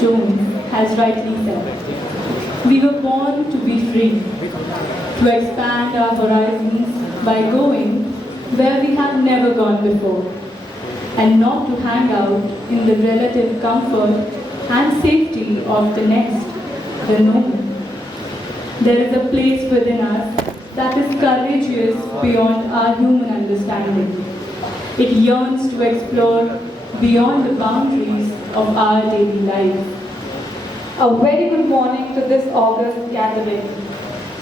Jones has rightly said, we were born to be free, to expand our horizons by going where we have never gone before, and not to hang out in the relative comfort and safety of the nest, the known. There is a place within us that is courageous beyond our human understanding. It yearns to explore beyond the boundaries of our daily life. A very good morning to this August gathering.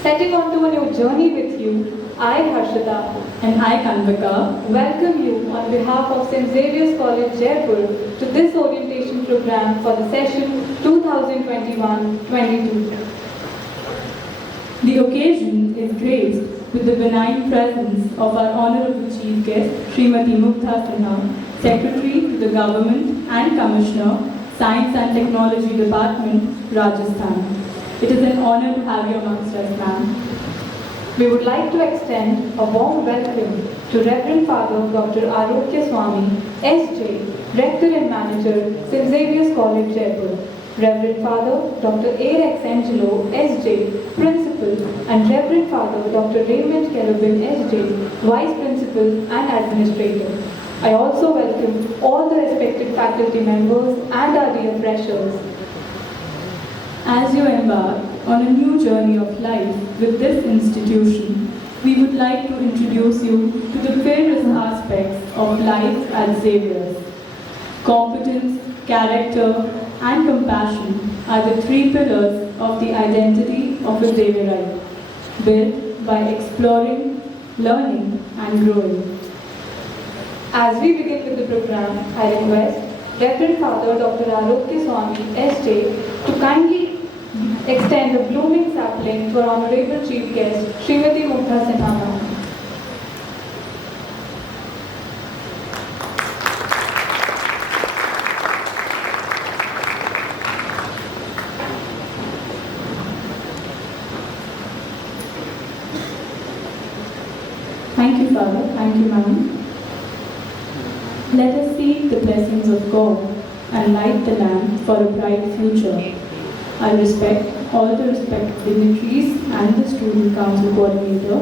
Setting on to a new journey with you, I, Harshita, And I, Kanvika, welcome you on behalf of St. Xavier's College, Jaipur, to this orientation program for the session 2021-22. the occasion is graced with the benign presence of our Honorable Chief Guest, Srimati Mugdha Sinha, Secretary to the Government and Commissioner, Science and Technology Department, Rajasthan. It is an honor to have you amongst us, ma'am. We would like to extend a warm welcome to Reverend Father Dr. Arokya Swami, S.J., Rector and Manager, St. Xavier's College, Jaipur. Reverend Father Dr. A. Rex Angelo, S.J., Principal, and Reverend Father Dr. Raymond Kerubin, S.J., Vice Principal and Administrator. I also welcome all the respected faculty members and our dear freshers. As you embark on a new journey of life with this institution, we would like to introduce you to the various aspects of life at Xavier's. Competence, character, and compassion are the three pillars of the identity of a Xavierite, built by exploring, learning, and growing. As we begin with the program, I request Reverend Father Dr. Arokya Swami, S.J., to kindly extend a blooming sapling to our Honorable Chief Guest, Srimati Mugdha Sinha. Thank you, Father. Thank you, Ma'am. Let us seek the blessings of God and light the lamp for a bright future. I respect all the respected dignitaries and the student council coordinator,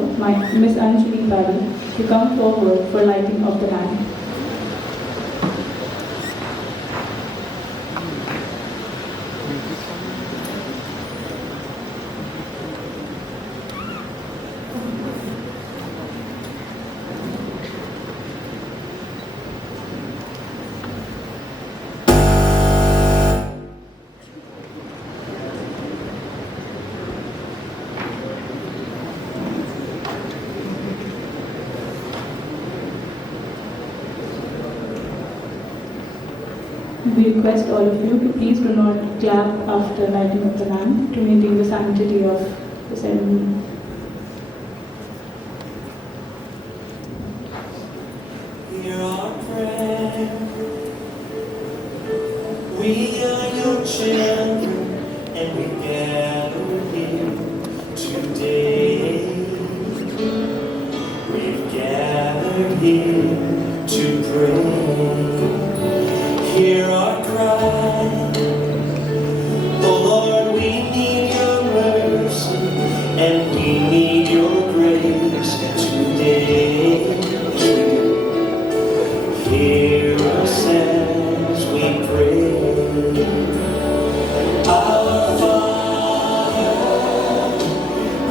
Miss Anjali Pari, to come forward for lighting of the lamp. We request all of you to please do not clap after lighting of the lamp to maintain the sanctity of the ceremony. Hear our prayer. We are your children, and we gather here today. We've gathered here to pray. Hear our cry. Oh Lord, we need your mercy, and we need your grace today. Hear us as we pray. Our Father,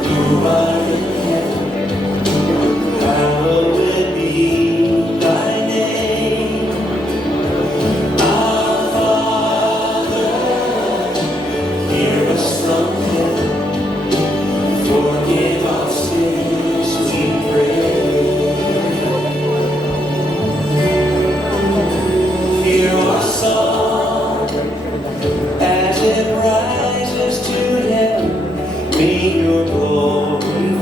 who art in heaven, hallowed be thy name. Our Father, hear us from heaven. Forgive our sins, we pray. Hear our song as it rises to heaven. May your glory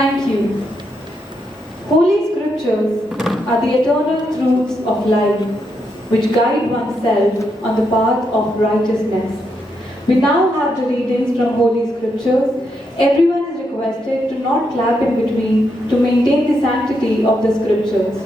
Thank you. Holy Scriptures are the eternal truths of life which guide oneself on the path of righteousness. We now have the readings from Holy Scriptures. Everyone is requested to not clap in between to maintain the sanctity of the Scriptures.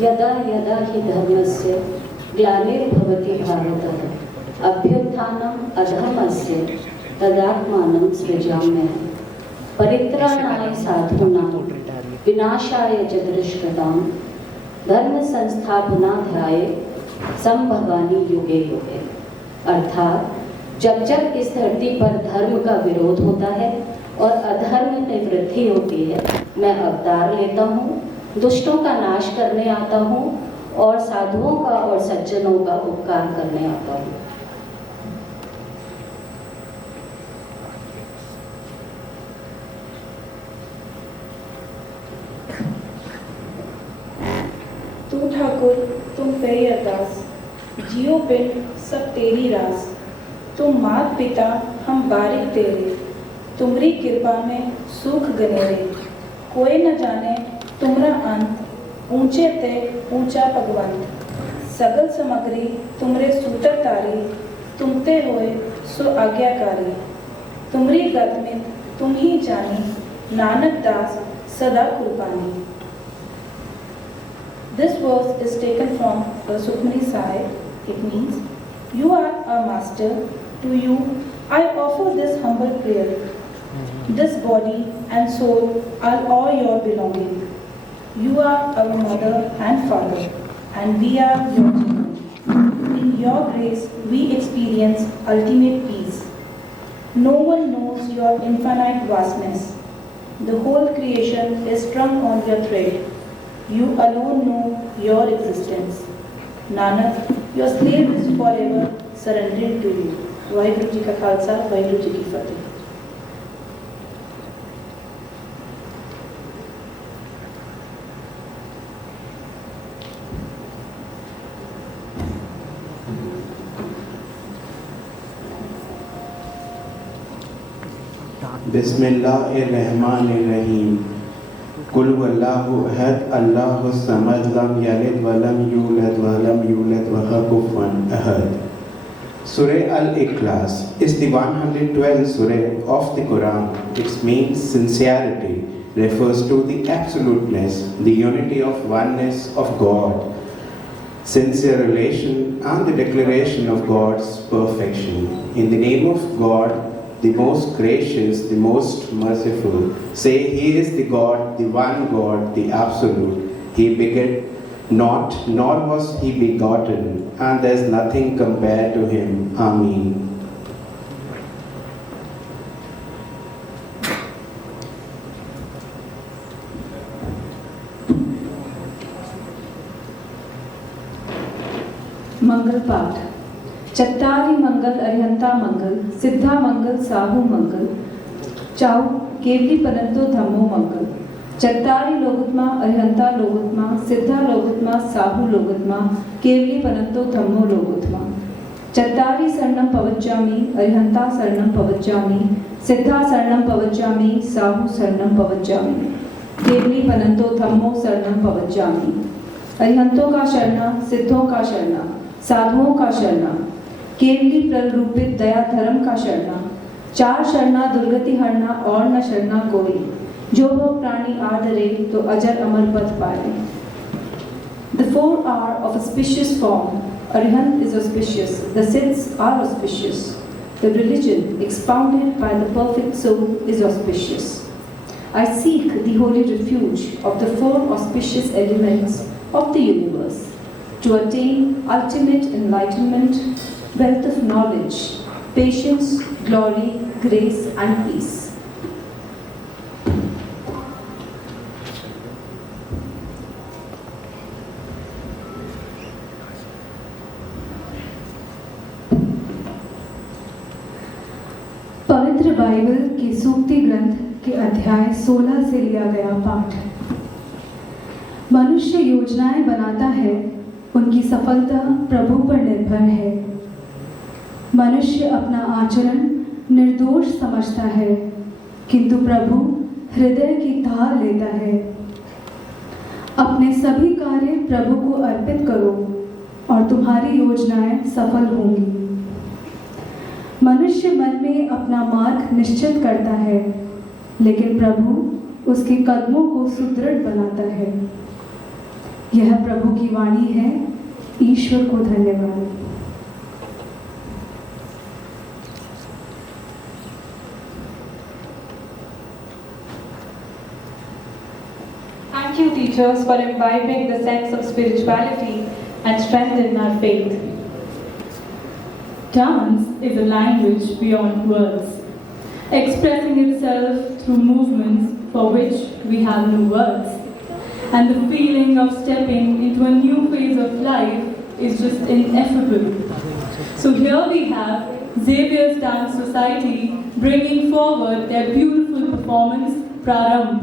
यदा यदा हि धर्मस्य ग्लानिर्भवति भारतः अभ्युत्थानम् अधर्मस्य तदात्मानं सृजाम्यहम् परित्राणाय साधूनां विनाशाय च दुष्कृतां धर्म संस्थापनार्थाय संभवामि युगे युगे। अर्थात जब जब इस धरती पर धर्म का विरोध होता है और अधर्म में वृद्धि होती है, मैं अवतार लेता हूँ, दुष्टों का नाश करने आता हूँ और साधुओं का और सज्जनों का उपकार करने आता हूँ। तू ठाकुर तुम पे अरदास, जियो बिन सब तेरी रास। तुम मात पिता हम बारिक तेरे, तुमरी कृपा में सुख गनेरे। कोई न जाने तुमरा अंत, ऊंचे ते ऊंचा भगवंत। सगल सामग्री तुमरे सूतर तारी, तुमते होए सो आज्ञाकारी। तुमरी गत में तुम ही जानी, नानक दास सदा कुर्बानी। This verse is taken from the Sukhmani Sahib. It means, you are our master, to you I offer this humble prayer. This body and soul are all your belonging. You are our mother and father, and we are your children. In your grace we experience ultimate peace. No one knows your infinite vastness. The whole creation is strung on your thread. You alone know your existence. Nanak, your slave is forever surrendered to you. Waheguru ji का खालसा, वाहिगुरु जी की फतेह। बिस्मिल्लाहिर्रहमानिर्रहीम। कुल वल्लाहु अहद अल्लाहु Samad lump यलिद वलम यूलद वलम यूलद वह कुफुवन अहद। Surah Al-Ikhlas is the 112th surah of the Quran. Its means sincerity refers to the absoluteness, the unity of oneness of God, sincere relation and the declaration of God's perfection. In the name of God, the most gracious, the most merciful, say He is the God, the one God, the absolute. He begat not, nor was He begotten, and there is nothing compared to Him. Ameen. मंगल पाठ। चत्तारी मंगल अरिहंता मंगल, सिद्धा मंगल साहू मंगल, चाऊ केवली परंतो धम्मो मंगल। चत्तारी लोगुत्मा अरिहंता लोगुत्मा, सिद्धा लोगुत्मा साहू लोगुत्मा, केवली परंतो धम्मो लोगुत्मा। चत्तारी शरणं पवच्चामि, अरिहंता शरणं पवच्चामि, सिद्धा शरणं पवच्चामि, साहू शरणं पवच्चामि, केवली परंतो धम्मो शरणं पवच्चामि। अरिहंतों का शरणा, सिद्धों का शरणा, साधुओं का शरणा, केवली प्ररूपित दया धर्म का शरणा। चार शरणा दुर्गति हरना और न शरणा कोई, जो वो प्राणी आदरे तो अजर अमर पद पाए। The four are of auspicious form. Arihant is auspicious. The Siddhs are auspicious. The religion expounded by the perfect soul is auspicious. I seek the holy refuge of the four auspicious elements of the universe to attain ultimate enlightenment, wealth of knowledge, patience, glory, grace and peace. पवित्र Bible के सूक्ति ग्रंथ के अध्याय 16 से लिया गया पाठ। मनुष्य योजनाएं बनाता है, उनकी सफलता प्रभु पर निर्भर है। मनुष्य अपना आचरण निर्दोष समझता है, किंतु प्रभु हृदय की तार लेता है। अपने सभी कार्य प्रभु को अर्पित करो और तुम्हारी योजनाएं सफल होंगी। मनुष्य मन में अपना मार्ग निश्चित करता है, लेकिन प्रभु उसके कदमों को सुदृढ़ बनाता है। यह प्रभु की वाणी है। ईश्वर को धन्यवाद। Thank you, teachers, for imbibing the sense of spirituality and strengthening our faith. Dance is a language beyond words, expressing itself through movements for which we have no words. And the feeling of stepping into a new phase of life is just ineffable. So here we have Xavier's Dance Society bringing forward their beautiful performance, Prarambh.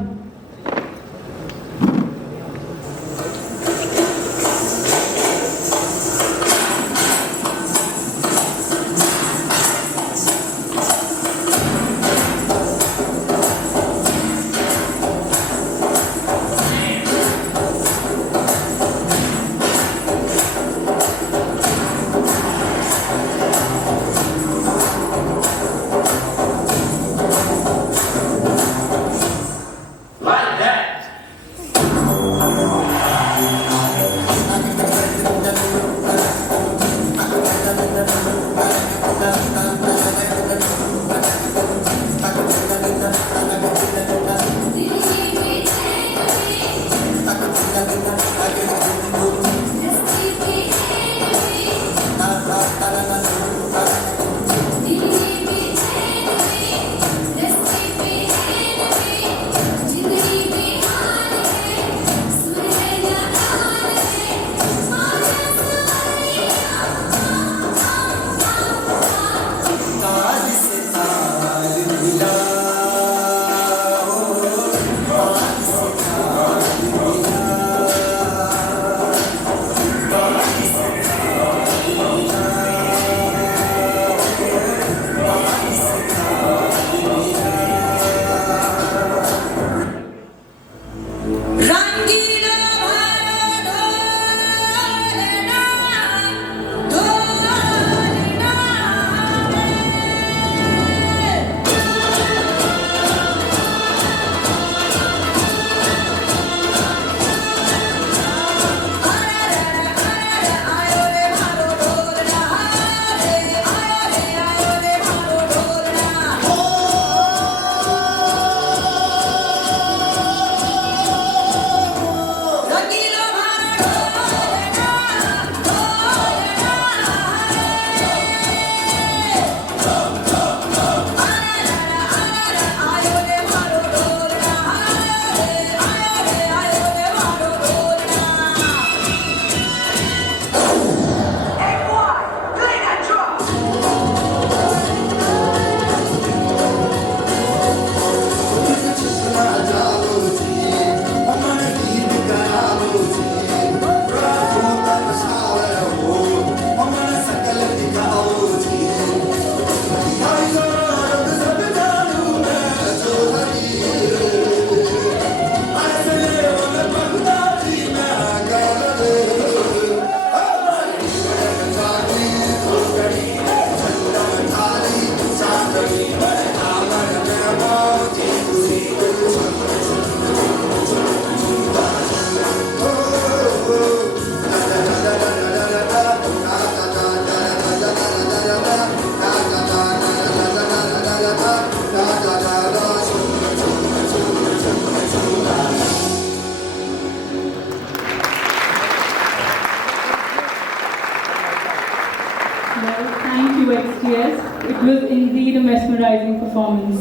XTS. It was indeed a mesmerizing performance.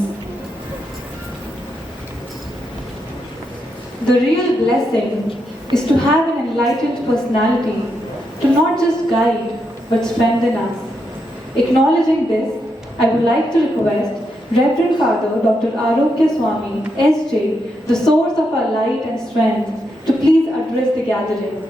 The real blessing is to have an enlightened personality, to not just guide but strengthen us. Acknowledging this, I would like to request Reverend Father Dr. Arokya Swami, SJ, the source of our light and strength, to please address the gathering.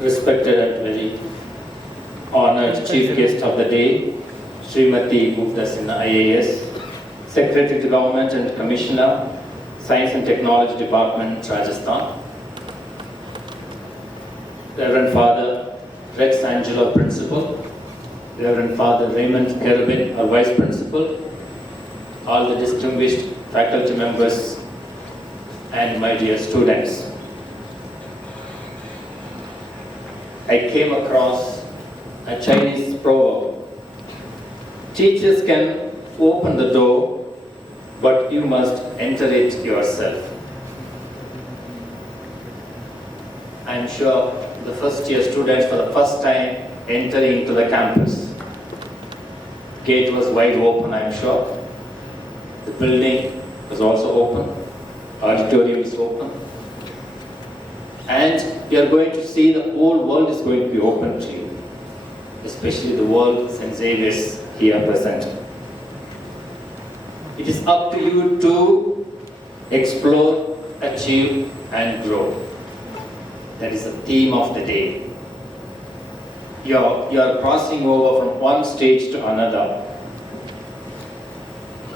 Respected and very honored Chief Guest of the Day, Srimati Gupta Sinha IAS, Secretary to Government and Commissioner, Science and Technology Department, Rajasthan, Reverend Father Rex Angelo, Principal, Reverend Father Raymond Kerubin, our Vice Principal, all the distinguished faculty members, and my dear students. I came across a Chinese proverb. Teachers can open the door, but you must enter it yourself. I am sure the first year students for the first time entering into the campus. Gate was wide open, I am sure. The building was also open. Auditorium is open. And you are going to see the whole world is going to be open to you, especially the world St. Xavier's here present. It is up to you to explore, achieve, and grow. That is the theme of the day. You are crossing over from one stage to another.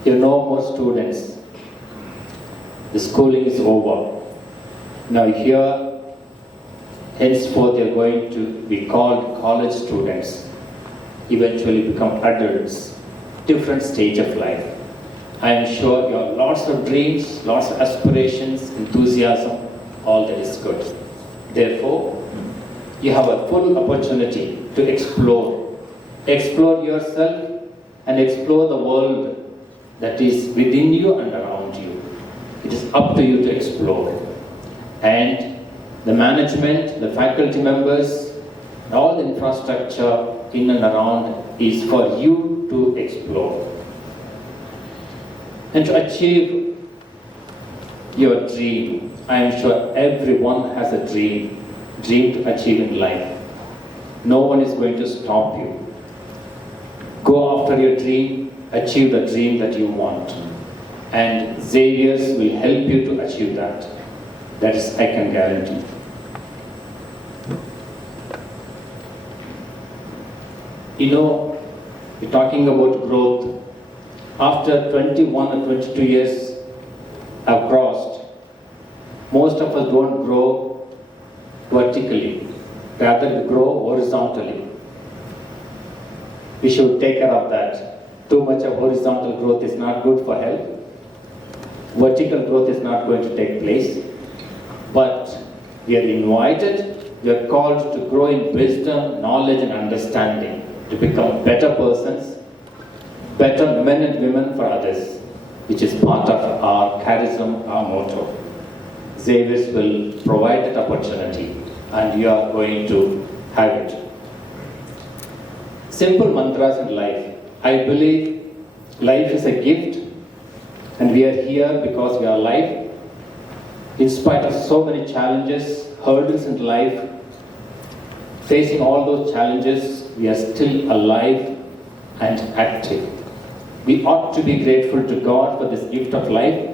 You are no more students. The schooling is over. Now here, henceforth, they are going to be called college students, eventually become adults, different stage of life. I am sure you have lots of dreams, lots of aspirations, enthusiasm, all that is good. Therefore, you have a full opportunity to explore. Explore yourself and explore the world that is within you and around you. It is up to you to explore. And the management, the faculty members, all the infrastructure in and around is for you to explore. And to achieve your dream, I am sure everyone has a dream to achieve in life. No one is going to stop you. Go after your dream, achieve the dream that you want. And Xavier's will help you to achieve that. That is, I can guarantee. You know, we're talking about growth. After 21 or 22 years I've crossed, most of us don't grow vertically, rather we grow horizontally. We should take care of that. Too much of horizontal growth is not good for health. Vertical growth is not going to take place. But we are invited, we are called to grow in wisdom, knowledge and understanding, to become better persons, better men and women for others, which is part of our charism, our motto. Xavier's will provide that opportunity and you are going to have it. Simple mantras in life. I believe life is a gift and we are here because we are alive. In spite of so many challenges, hurdles in life, facing all those challenges, we are still alive and active. We ought to be grateful to God for this gift of life,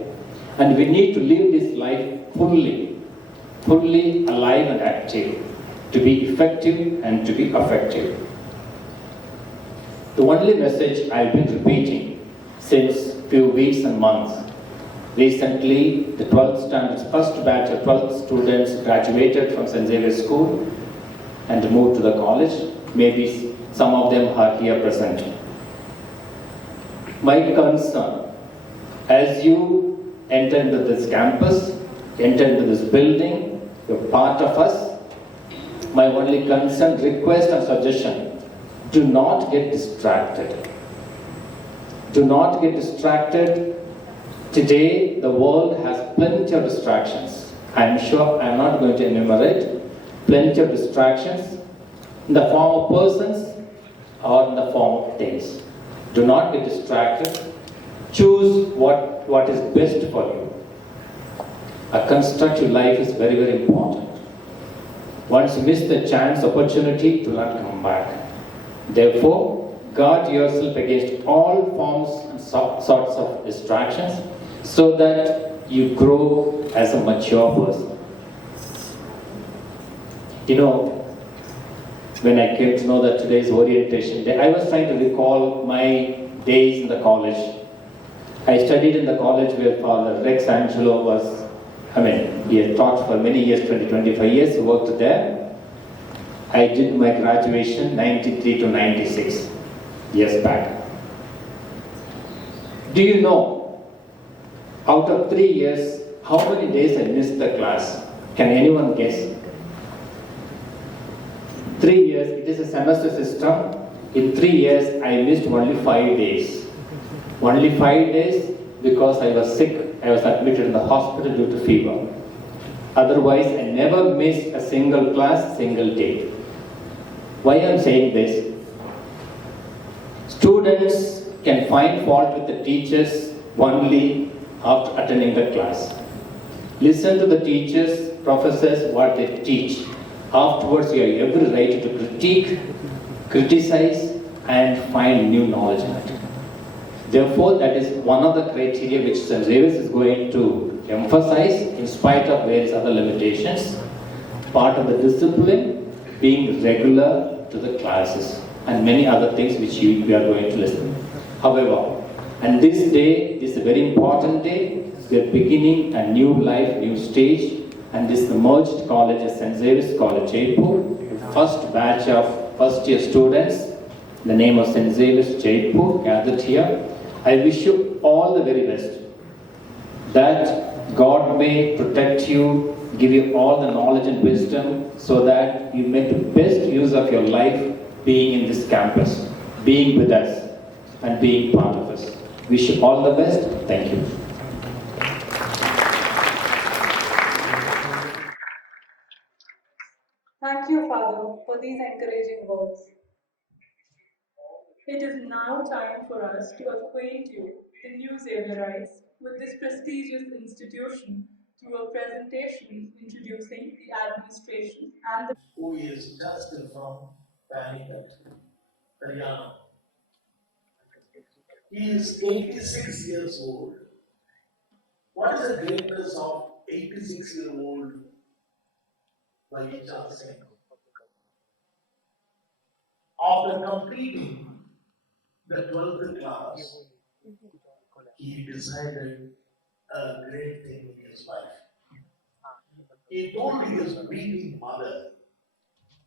and we need to live this life fully alive and active, to be effective and to be effective. The only message I've been repeating since few weeks and months. Recently, the 12th standards, first batch of 12th students graduated from St. Xavier's School and moved to the college. Maybe some of them are here present. My concern, as you enter into this campus, enter into this building, you're part of us, my only concern, request and suggestion, do not get distracted. Do not get distracted. Today, the world has plenty of distractions. I'm sure I'm not going to enumerate. Plenty of distractions in the form of persons or in the form of things. Do not get distracted. Choose what is best for you. A constructive life is very, very important. Once you miss the chance, opportunity, it will not come back. Therefore, guard yourself against all forms and sorts of distractions so that you grow as a mature person. You know, when I came to know that today is orientation day, I was trying to recall my days in the college. I studied in the college where Father Rex Angelo was, he had taught for many years, 25 years, he worked there. I did my graduation 93 to 96 years back. Do you know, out of 3 years, how many days I missed the class? Can anyone guess? 3 years, it is a semester system. In 3 years, I missed only 5 days. Only 5 days because I was sick. I was admitted in the hospital due to fever. Otherwise, I never missed a single class, single day. Why I am saying this? Students can find fault with the teachers only after attending the class. Listen to the teachers, professors, what they teach. Afterwards, you have every right to critique, criticize, and find new knowledge in it. Therefore, that is one of the criteria which St. Xavier's is going to emphasize in spite of various other limitations. Part of the discipline being regular to the classes and many other things which we are going to listen. However, and this day is a very important day. We are beginning a new life, new stage, and this is the merged college at St. Xavier's College, Jaipur. First batch of first year students, in the name of St. Xavier's, Jaipur, gathered here. I wish you all the very best. That God may protect you, give you all the knowledge and wisdom so that you make the best use of your life being in this campus, being with us, and being part of us. Wish you all the best. Thank you. Thank you, Father, for these encouraging words. It is now time for us to acquaint you, the new Xavierites, with this prestigious institution through a presentation introducing the administration and the who is just from Panipat, Haryana. He is 86 years old. What is the greatness of 86-year-old Vaishnav Singh? After completing the 12th class, he decided a great thing in his life. He told his grieving mother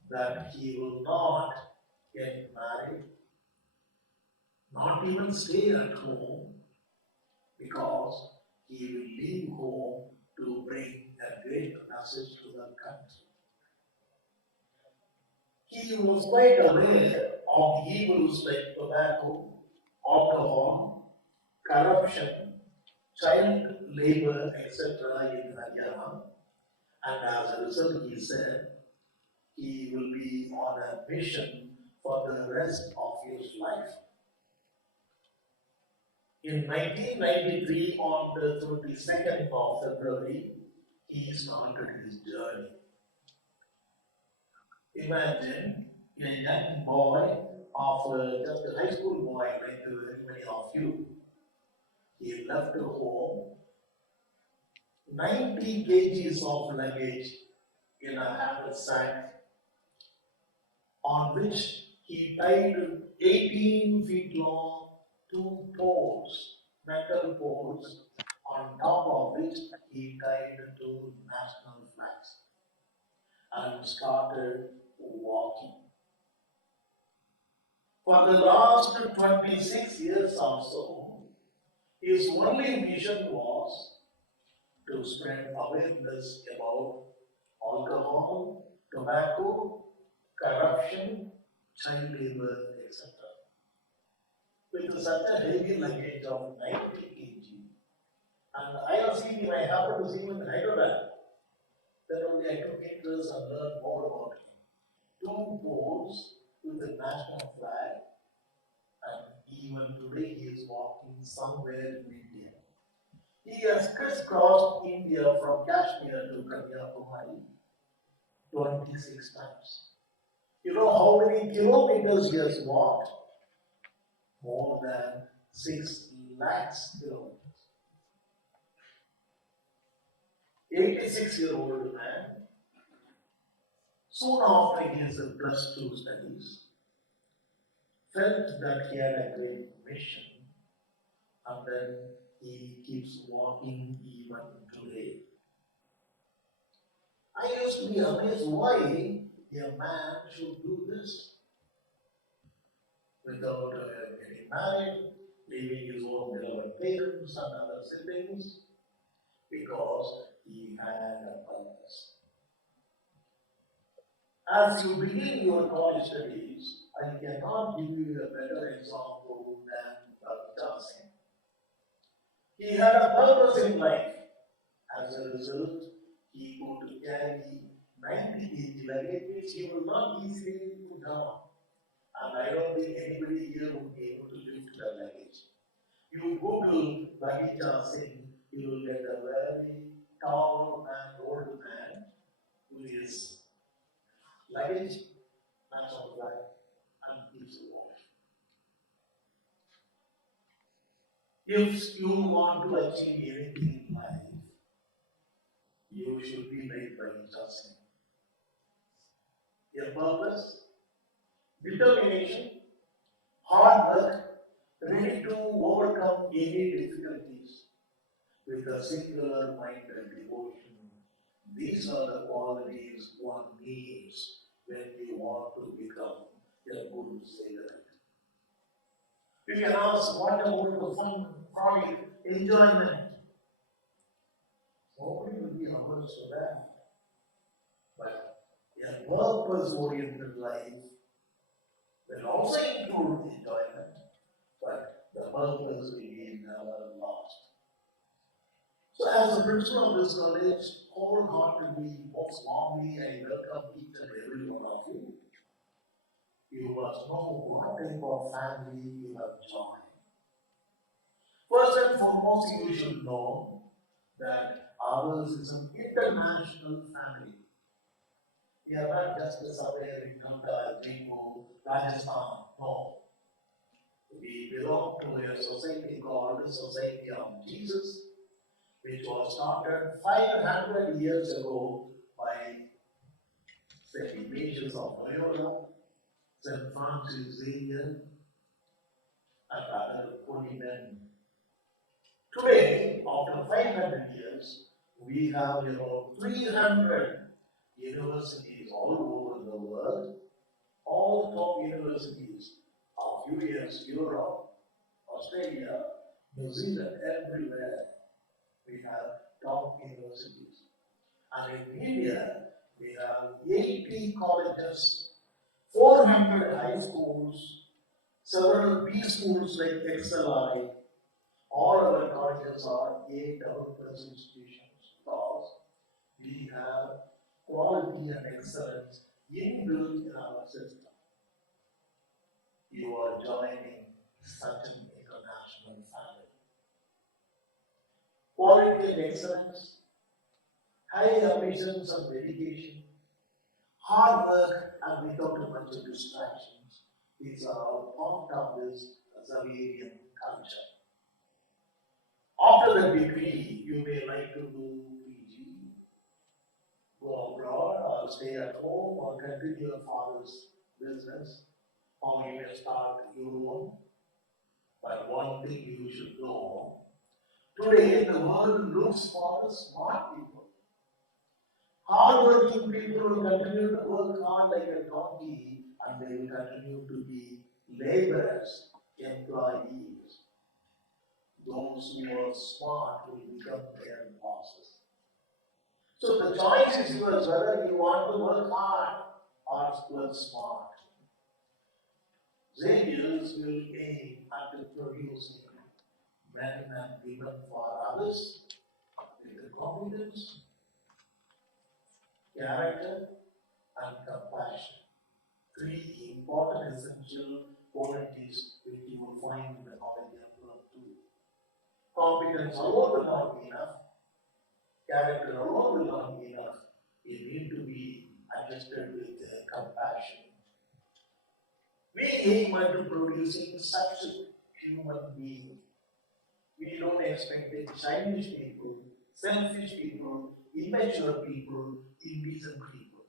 that he will not get married, not even stay at home, because he will leave home to bring a great message to the country. He was quite aware of the evils like tobacco, alcohol, corruption, child labor, etc. in Haryana, and as a result, he said he will be on a mission for the rest of his life. In 1993, on the 22nd of February, he started his journey. Imagine a young boy of just a high school boy, like many of you. He left home, 90 kgs of luggage in a haversack, on which he tied 18 feet long 2 poles, metal poles, on top of which he tied 2 national flags and started walking. For the last 26 years or so, his only mission was to spread awareness about alcohol, tobacco, corruption, child labor, etc. With such a heavy luggage of 90 kg, and I have seen him, I happened to see him in Hyderabad. Then only I took interest and learned more about him. 2 poles with the national flag, and even today he is walking somewhere in India. He has crisscrossed India from Kashmir to Kanyakumari 26 times. You know how many kilometers he has walked? More than 6 lakhs kilometers. 86-year-old man, soon after his plus 2 studies, felt that he had a great mission, and then he keeps walking even today. I used to be amazed why a man should do this without getting married, leaving his own beloved parents and other siblings, because he had a purpose. As you begin your college studies, I cannot give you a better example than Bhavita Singh. He had a purpose in life. As a result, he could carry 90 kg luggage, which he will not easily put down. And I don't think anybody here would be able to lift the luggage. You Google Bhavita Singh, you will get a very tall and old man who is luggage, that's all right, and keeps the water. If you want to achieve anything in life, you should be like Bhavita Singh. Your purpose, determination, hard work, ready to overcome any difficulties with a singular mind and devotion. These are the qualities one needs when you want to become a good sailor. You can ask, what about the fun, frolic, enjoyment? Nobody will be averse to that. But a purpose-oriented life will also include enjoyment, but the purpose will be never lost. So as a principal of this college, wholeheartedly, most warmly, I welcome each and every one of you. You must know what type of family you have joined. First and foremost, you should know that ours is an international family. We are not just somewhere in Nanda, Jammu, Rajasthan. No. We belong to a society called the Society of Jesus, which was started 500 years ago by St. Ignatius of Loyola, St. Francis Xavier, and other holy men. Today, after 500 years, we have about 300 universities all over the world, all top universities of US, Europe, Australia, New Zealand, everywhere. We have top universities. And in India, we have 80 colleges, 400 high schools, several B schools like XLI. All our colleges are A++ institutions because we have quality and excellence inbuilt in our system. You are joining such an international family. Quality and excellence, high ambitions and dedication, hard work and without a bunch of distractions. These are all part of this Xaverian culture. After the degree, you may like to do PG, go abroad, or stay at home, or continue your father's business, or you may start your own. But one thing you should know, today the world looks for the smart people. Hard-working people will continue to work hard like a donkey, and they will continue to be laborers, employees. Those who are smart will become their bosses. So the choice is yours whether you want to work hard or work smart. Xaviers will aim at producing men and women for others with competence, character, and compassion. Three important essential qualities which you will find in the college of love too. Competence alone will not be enough. Character alone will not be enough. You need to be adjusted with compassion. We aim at producing such human being. We don't expect the childish people, selfish people, immature people, indecent people.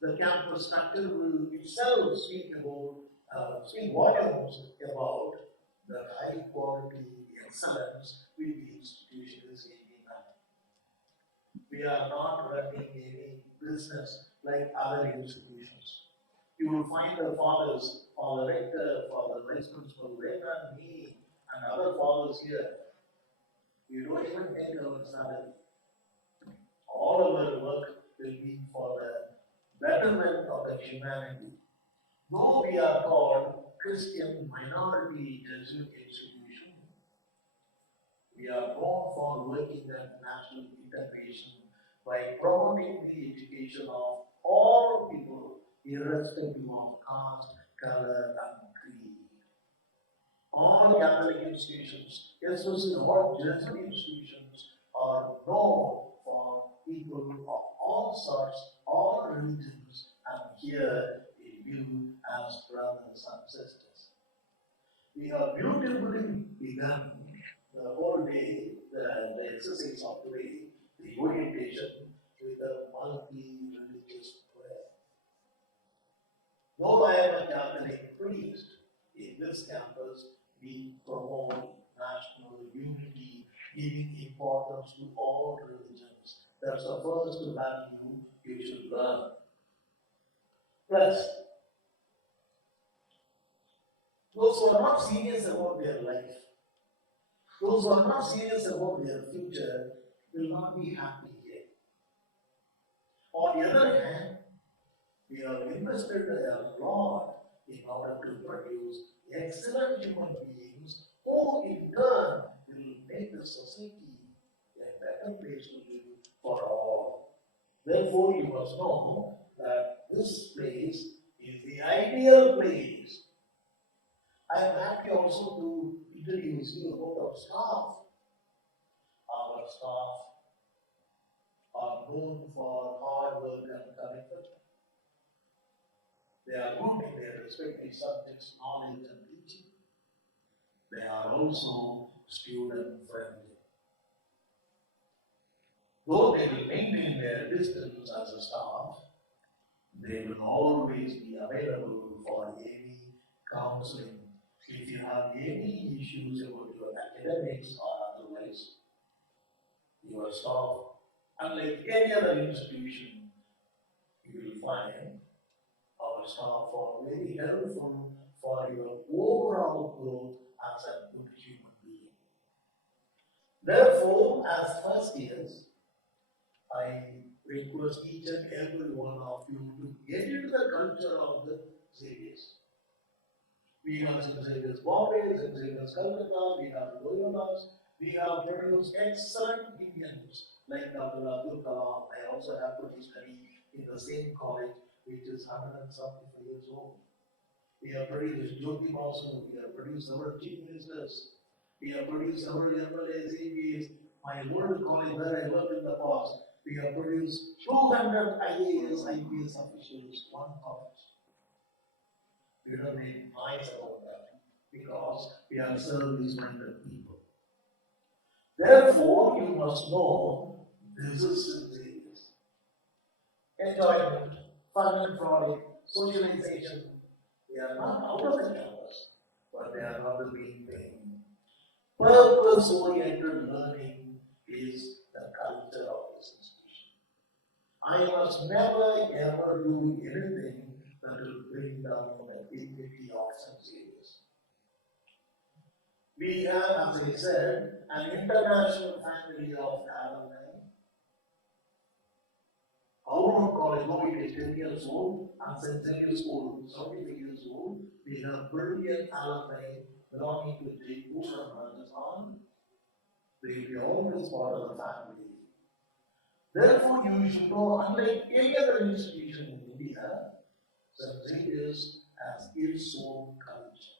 The campus structure will itself speak volumes about the high quality excellence with the institution is aiming at. We are not running any business like other institutions. You will find the fathers, Father Rector, Father Vice Principal, and me, and other fathers here. You don't even take our salary. All our work will be for the betterment of the humanity. Though we are called Christian minority Jesuit institution, we are known for working at national integration by promoting the education of all people, irrespective of caste, color, and creed. All Catholic institutions, especially all Jesuit institutions, are known for people of all sorts, all religions, and here we view as brothers and sisters. We have beautifully begun the whole day, the exercise of today, the orientation with a multi-religious prayer. Though I am a Catholic priest, in this campus, we promote national unity, giving importance to all religions. That's the first value you should learn. Plus, those who are not serious about their life, those who are not serious about their future, will not be happy here. On the other hand, we have invested a lot in order to produce excellent human beings who in turn will make the society a better place to live for all. Therefore, you must know that this place is the ideal place. I am happy also to introduce you about our staff. Our staff are known for hard work and commitment. They are good in their respective subjects, knowledge and teaching. They are also student friendly. Though they will maintain their distance as a staff, they will always be available for any counseling. If you have any issues about your academics or otherwise, your staff, unlike any other institution, you will find our staff are very helpful for your overall growth as a good human being. Therefore, as first years, I request each and every one of you to get into the culture of the Xaviers. We have St. Xavier's Bombay, St. Xavier's Calcutta, we have Loyolas, we have produced excellent Indians like Dr. Abdul Kalam. I also have put his study in the same college, which is 175 years old. We have produced Jyoti Basu, we have produced several chief ministers, we have produced several MLAs, APs. My old college where I worked in the past, we have produced 200 IAS, IPS officials, one college. We don't be nice about that because we are service-minded people. Therefore, you must know this is serious. Enjoyment, fun and frolic, socialization, they are not out of the campus, but they are not being paid. Purpose-oriented learning is the culture of this institution. I must never ever do anything that will bring down the dignity of St. Xavier's. We have, as I said, an international family of alumni. Our own college, though it is 10 years old, and St. Xavier's School, 75 years old, we have brilliant alumni belonging to Jaipur and Rajasthan. They will be always part of the family. Therefore, you should know, unlike any other institution in India, St. Xavier's has its own culture.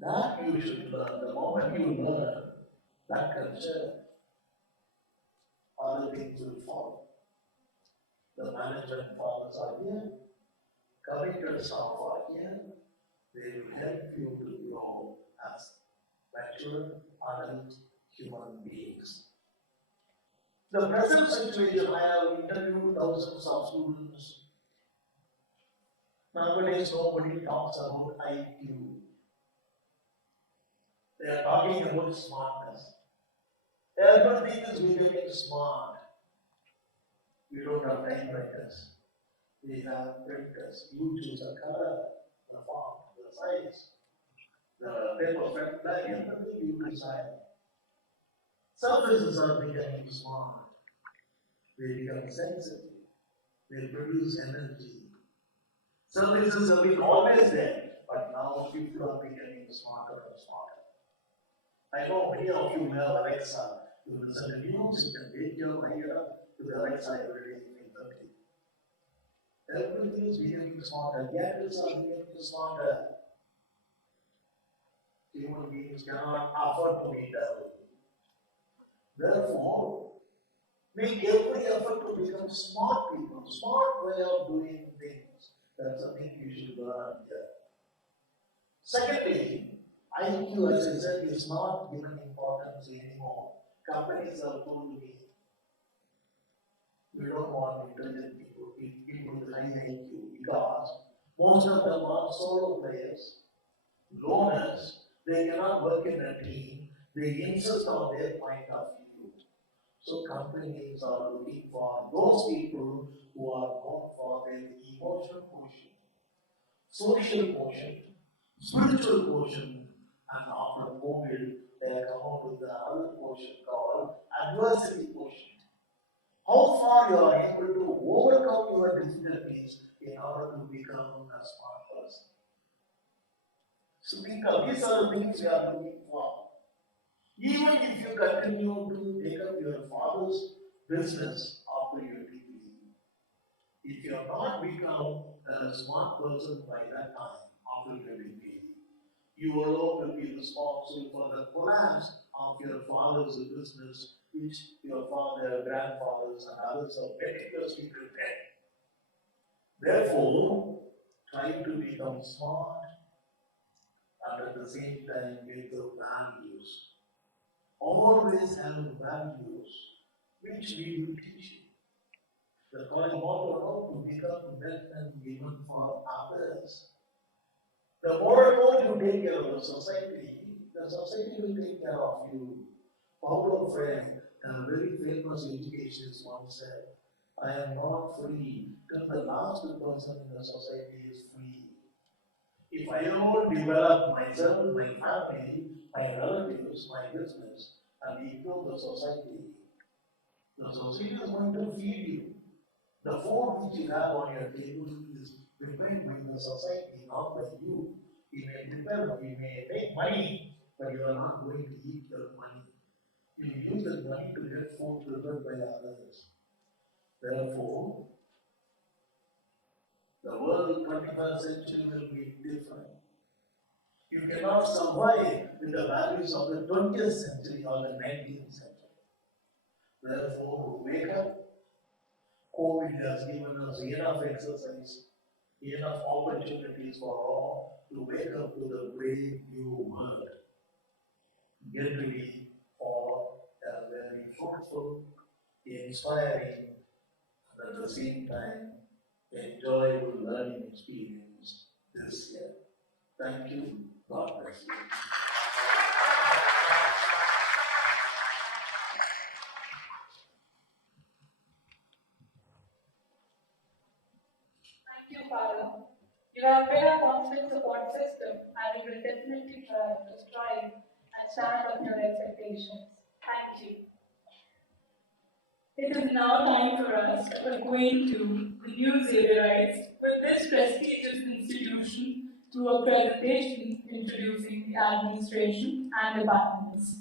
That you should learn. The moment you learn that culture, other things will follow. The management fathers are here, committed staff are here, they will help you to grow as mature adult human beings. The present situation, I have interviewed thousands of students. Nowadays, nobody talks about IQ. They are talking about smartness. Everything is becoming smart. We don't have typewriters. We have printers. You choose a color, the font, the size, the paper front bag, everything you decide. Surfaces are becoming smart. They become sensitive. They produce energy. Services have been always there, but now people are becoming smarter and smarter. I know many of you have Alexa. You listen to news, you can take your mind up to the Alexa every day in 30. Everything is becoming smarter. Gadgets are becoming smarter. Human beings cannot afford to be dull. Therefore, make every effort to become smart people, smart way of doing things. That's something you should learn here. Secondly, IQ, as I said, is not given importance anymore. Companies have told me, we don't want intelligent people, people with high IQ, because most of them are solo players, loners, they cannot work in a team, they insist on their point of view. So companies are looking for those people who are known for their emotional quotient, social quotient, spiritual quotient, and after COVID, they come up with the other quotient called adversity quotient. How far you are able to overcome your difficulties in order to become a smart person. So these are the things we are looking for. Even if you continue to take up your father's business after your degree, if you have not become a smart person by that time after your degree, you alone will be responsible for the collapse of your father's business, which your father, grandfathers, and others have meticulously prepared. Therefore, try to become smart and at the same time make the values. Always have values which we will teach you. The calling all to become men and women for others. The more and more you take care of the society will take care of you. Paulo Freire, a very famous educationist, once said, I am not free till the last person in the society is free. If I don't develop myself, my family, my relatives, my business, and improve the society is going to feed you. The food which you have on your table is prepared by the society, not by you. You may make money, but you are not going to eat your money. You use the money to get food prepared by others. Therefore, the world 21st century will be different. You cannot survive with the values of the 20th century or the 19th century. Therefore, wake up. COVID has given us enough exercise, enough opportunities for all to wake up to the brave new world. Get ready for a very fruitful, inspiring, and at the same time, enjoyable learning experience this year. Thank you. God bless you. Thank you, Father. You have been a constant support system, and we will definitely try to strive and stand up to your expectations. Thank you. It is now time for us to acquaint to the new Xavierites with this prestigious institution through a presentation introducing the administration and departments.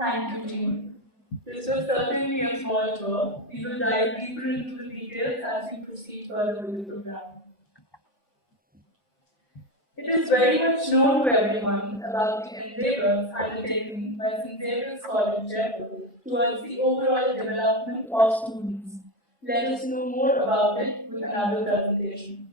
Thank you, team. This was certainly a small tour. We will dive deeper into the details as we proceed further with the program. It is very much known to everyone about the endeavors undertaken by St. Xavier's College, Jaipur towards the overall development of students. Let us know more about it with another presentation.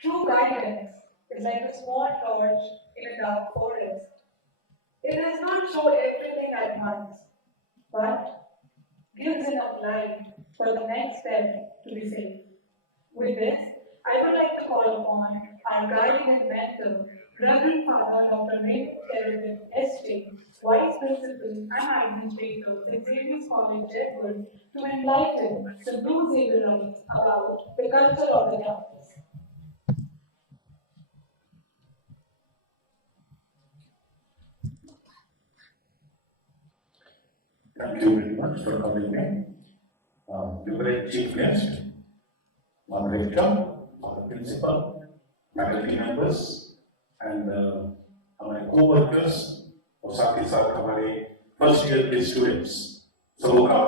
True guidance is like a small torch in a dark forest. It does not show everything at once, but gives enough light for the next step to be safe. With this, I would like to call upon our guardian and mentor, Reverend Father Dr. Nick Eric S.J., Vice Principal and Administrator, St. Xavier's College, Edward, to enlighten the Blue Xavierites about the culture of the campus. Thank you very much for coming in. The great chief guest, moderator, our principal, faculty members, and our co-workers, और साथ ही साथ हमारे first year के students सबों का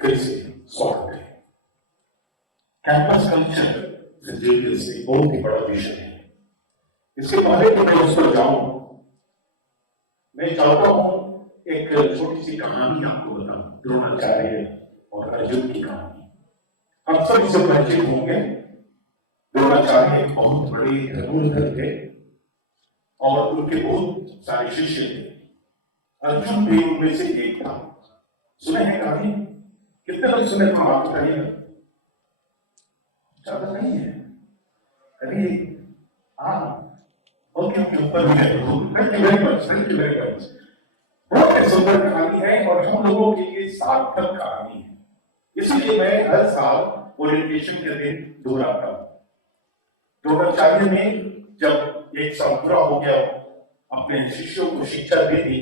फिर से स्वागत है। कैंपस कल्चर से बहुत ही बड़ा विषय है। इसके पहले तो मैं उस पर जाऊं, मैं चाहता हूं एक छोटी सी कहानी आपको बताऊं, द्रोणाचार्य और अर्जुन की कहानी। हम सब इससे परिचित होंगे। द्रोणाचार्य एक बहुत बड़े धनुर्धर थे और उनके बहुत सारे शिष्य थे। अर्जुन भी उनमें से एक था। सुने हैं कहानी? कितने लोग सुने? तो आप बताइए। ज्यादा नहीं है। अरे हाँ, ओके ऊपर भी है। Thank you very much, thank you very much. बहुत सुंदर कहानी है और हम लोगों के लिए सार्थक कहानी है। इसलिए मैं हर साल ओरिएंटेशन के दिन दोहराता हूँ। द्रोणाचार्य ने जब एक साल पूरा हो गया, अपने शिष्यों को शिक्षा दे दी,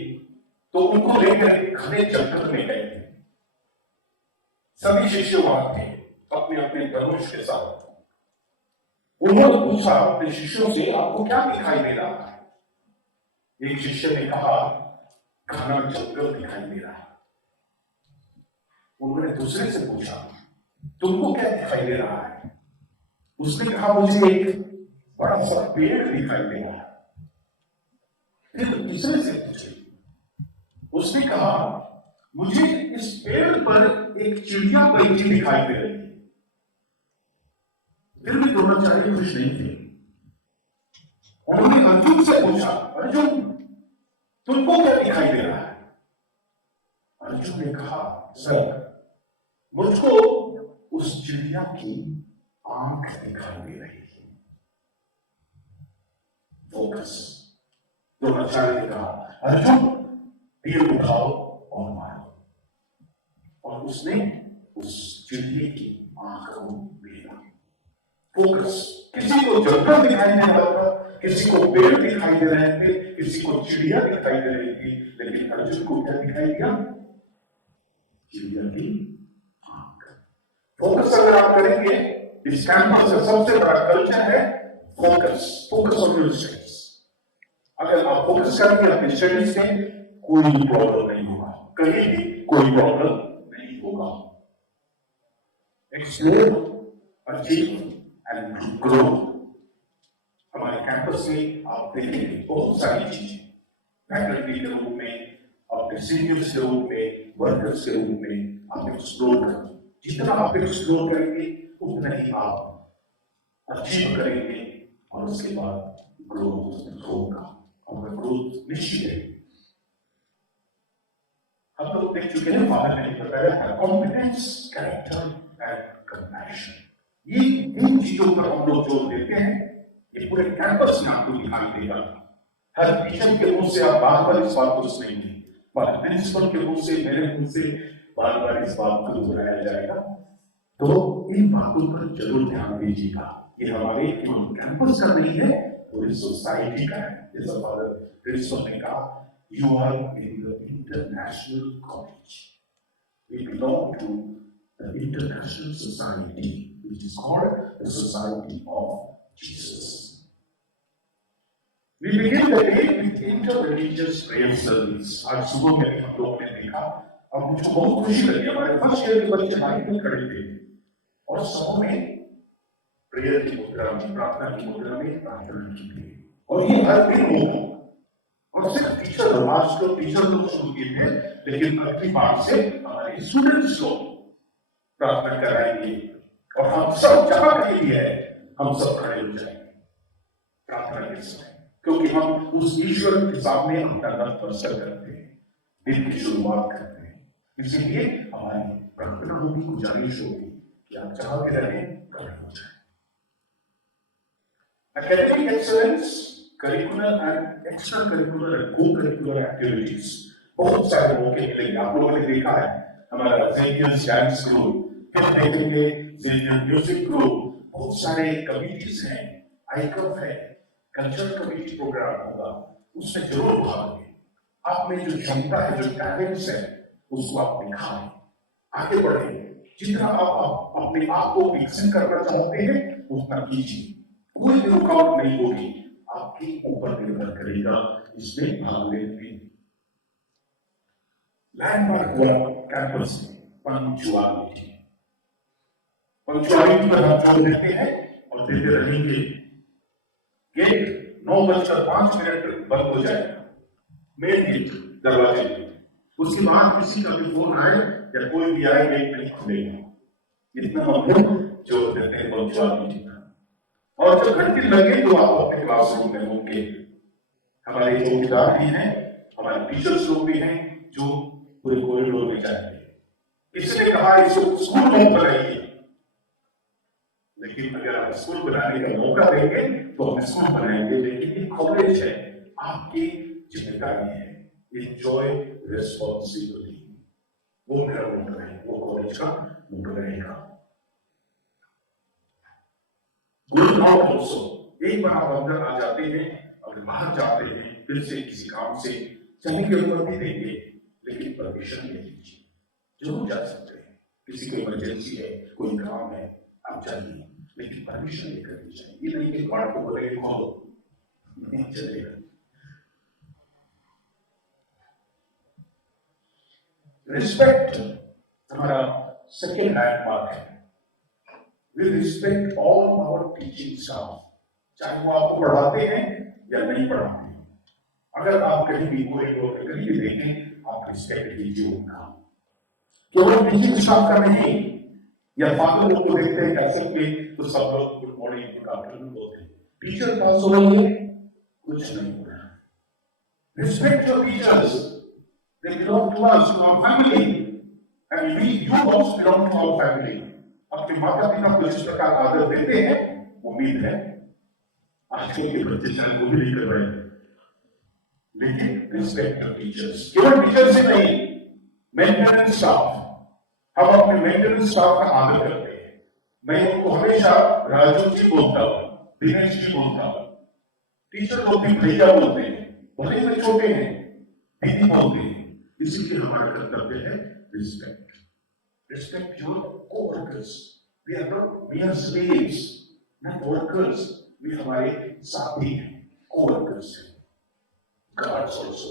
तो उनको लेकर एक घने जंगल में गए थे। सभी शिष्य वहां थे अपने अपने धनुष के साथ। उन्होंने पूछा अपने शिष्यों से, आपको क्या दिखाई दे रहा है? एक शिष्य ने कहा, घना जंगल दिखाई दे रहा है। उन्होंने दूसरे से पूछा, तुमको क्या दिखाई दे रहा है? उसने कहा, मुझे एक बड़ा सा पेड़ दिखाई दे रहा है। फिर दूसरे से पूछे, उसने कहा, मुझे इस पेड़ पर एक चिड़िया बैठी दिखाई दे रही है। फिर भी द्रोणाचार्य खुश नहीं थे। उन्होंने अर्जुन से पूछा, अर्जुन तुमको क्या दिखाई दे रहा है? अर्जुन ने कहा, सर मुझको उस चिड़िया की आंख दिखाई दे रही है। फोकस। तो आचार्य ने कहा, अर्जुन तीर उठाओ और मारो, और उसने उस चिड़िया की आंख को भेजा। फोकस। किसी को जंगल दिखाई दे रहा था, किसी को पेड़ दिखाई दे रहे थे, किसी को चिड़िया दिखाई दे रही थी, लेकिन अर्जुन को क्या दिखाई दिया? चिड़िया की आंख। फोकस अगर आप करेंगे, इस कैंपस का सबसे बड़ा कल्चर है focus. Focus on your studies. अगर आप फोकस करेंगे अपनी स्टडीज से, कोई प्रॉब्लम नहीं होगा, कहीं भी कोई प्रॉब्लम नहीं होगा। Explore, achieve and grow. हमारे कैंपस में आप देखेंगे बहुत सारी चीजें, फैकल्टी के रूप में, अपने सीनियर्स के रूप में, वर्कर्स के रूप में आप एक्सप्लोर करें। जितना आप एक्सप्लोर करेंगे उतना ही आप अचीव करेंगे, और उसके बाद ग्रोथ होगा, और ग्रोथ निश्चित है। हम लोग देख चुके हैं, फादर ने बताया कॉम्पिटेंस, कैरेक्टर एंड कंपैशन। ये इन चीजों पर हम लोग जोर देते हैं। ये पूरे कैंपस में आपको दिखाई देगा। हर टीचर के मुंह से आप बार-बार इस बात को सुनेंगे, पर प्रिंसिपल के मुंह से, मेरे मुंह से बार-बार इस बात को दोहराया जाएगा। तो इन बातों पर जरूर ध्यान दीजिएगा। ये हमारे केवल कैंपस का नहीं है, पूरी सोसाइटी का है। जैसा फादर प्रिंसिपल ने कहा, you are in the international college, we belong to the international society which is called the Society of Jesus. We begin the day with inter-religious prayer service. आज सुबह में हम लोगों ने देखा, और मुझे बहुत खुशी लगी। हमारे फर्स्ट ईयर के बच्चे लाइन में खड़े थे, और सब में प्रेयर की मुद्रा में, प्रार्थना की मुद्रा में प्रार्थना की गई। और ये हर दिन होगा, और सिर्फ टीचर, आज तो टीचर लोग शुरू किए थे, लेकिन अगली बार से हमारे स्टूडेंट्स को प्रार्थना कराएंगे, और हम सब जहां कहीं भी है, हम सब खड़े हो जाएंगे प्रार्थना के समय, क्योंकि हम उस ईश्वर के सामने अपना नतमस्तक करते हैं, दिन की शुरुआत करते हैं। इसीलिए हमारी प्रार्थना होगी, गुजारिश होगी कि आप जहां भी रहें, खड़े हो जाएं। Academic excellence, curricular and extracurricular and co-curricular activities, बहुत सारे मौके मिलेंगे। आप लोगों ने देखा है हमारा सेंटियस डांस ग्रुप, फिर देखेंगे म्यूजिक ग्रुप, बहुत सारे कमिटीज हैं, आईकॉफ है, कल्चरल कमिटी प्रोग्राम होगा, उसमें जरूर भाग लें। आप में जो क्षमता है, जो टैलेंट्स है, उसको आप दिखाएं, आगे बढ़ें। जितना आप अपने आप को विकसित करना चाहते हैं, उतना कीजिए। कोई भी रुकावट नहीं होगी, आपके ऊपर निर्भर करेगा इसमें भाग लेने में। लैंडमार्क हुआ कैंपस में पंक्चुअलिटी। पंक्चुअलिटी पर हम जोर देते हैं और देते रहेंगे। गेट 9:05 बंद हो जाएगा, मेन गेट, दरवाजे। उसके बाद किसी का भी फोन आए या कोई भी आए, गेट नहीं खुलेगा। इतना हम लोग जोर देते हैं पंक्चुअलिटी पर। और जब घंटी लगे तो आप अपने क्लासरूम में होंगे। हमारे चौकीदार भी हैं, हमारे टीचर्स लोग भी हैं, जो पूरे कॉरिडोर में जाएंगे। किसी ने कहा इसको स्कूल मत बनाइए, लेकिन अगर आप स्कूल बनाने का मौका देंगे तो हम स्कूल बनाएंगे, लेकिन ये कॉलेज है, आपकी जिम्मेदारी है। एंजॉय रिस्पॉन्सिबिलिटी, वो मेरा मोटो है, वो कॉलेज का मोटो रहेगा। गुड नाउ ऑल्सो, एक बार आप अंदर आ जाते हैं, अगर बाहर जाते हैं फिर से किसी काम से, चाहे की अनुमति देंगे, लेकिन परमिशन ले लीजिए, जरूर जा सकते हैं। किसी को इमरजेंसी है, कोई काम है, आप जाइए, लेकिन परमिशन लेकर के जाइए। ये नहीं कि पार्ट को बोलेंगे खोलो, नहीं चलेगा। रिस्पेक्ट हमारा सेकेंड लैंडमार्क है। We respect all our teaching staff, चाहे वो आपको पढ़ाते हैं या नहीं पढ़ाते हैं। अगर आप कहीं भी कॉरिडोर में कहीं भी देखें, आप रिस्पेक्ट कीजिए उनका। केवल टीचिंग स्टाफ का नहीं, या फादर लोग को देखते हैं क्या सबके, तो सब लोग गुड मॉर्निंग, गुड आफ्टरनून बोलते हैं। टीचर का सोइए कुछ नहीं हो रहा। Respect your teachers, they belong to us, to our family, and you also belong to our family. अपने माता पिता को इस प्रकार आदर देते हैं, उम्मीद है आजकल के बच्चे शायद वो भी नहीं कर रहे हैं, लेकिन रिस्पेक्ट टीचर्स, केवल टीचर्स ही नहीं, मेंटेनेंस स्टाफ, हम अपने मेंटेनेंस स्टाफ का आदर करते हैं। मैं उनको हमेशा राजू जी बोलता हूँ, दिनेश जी बोलता हूँ, टीचर को भी भैया बोलते हैं, भले ही छोटे हैं, दीदी बोलते हैं, इसीलिए हमारा कर्तव्य है respect. Respect your coworkers, we are not mere slaves, not workers, वे हमारे साथी हैं, कोवर्कर्स हैं। गार्ड्स ऑल्सो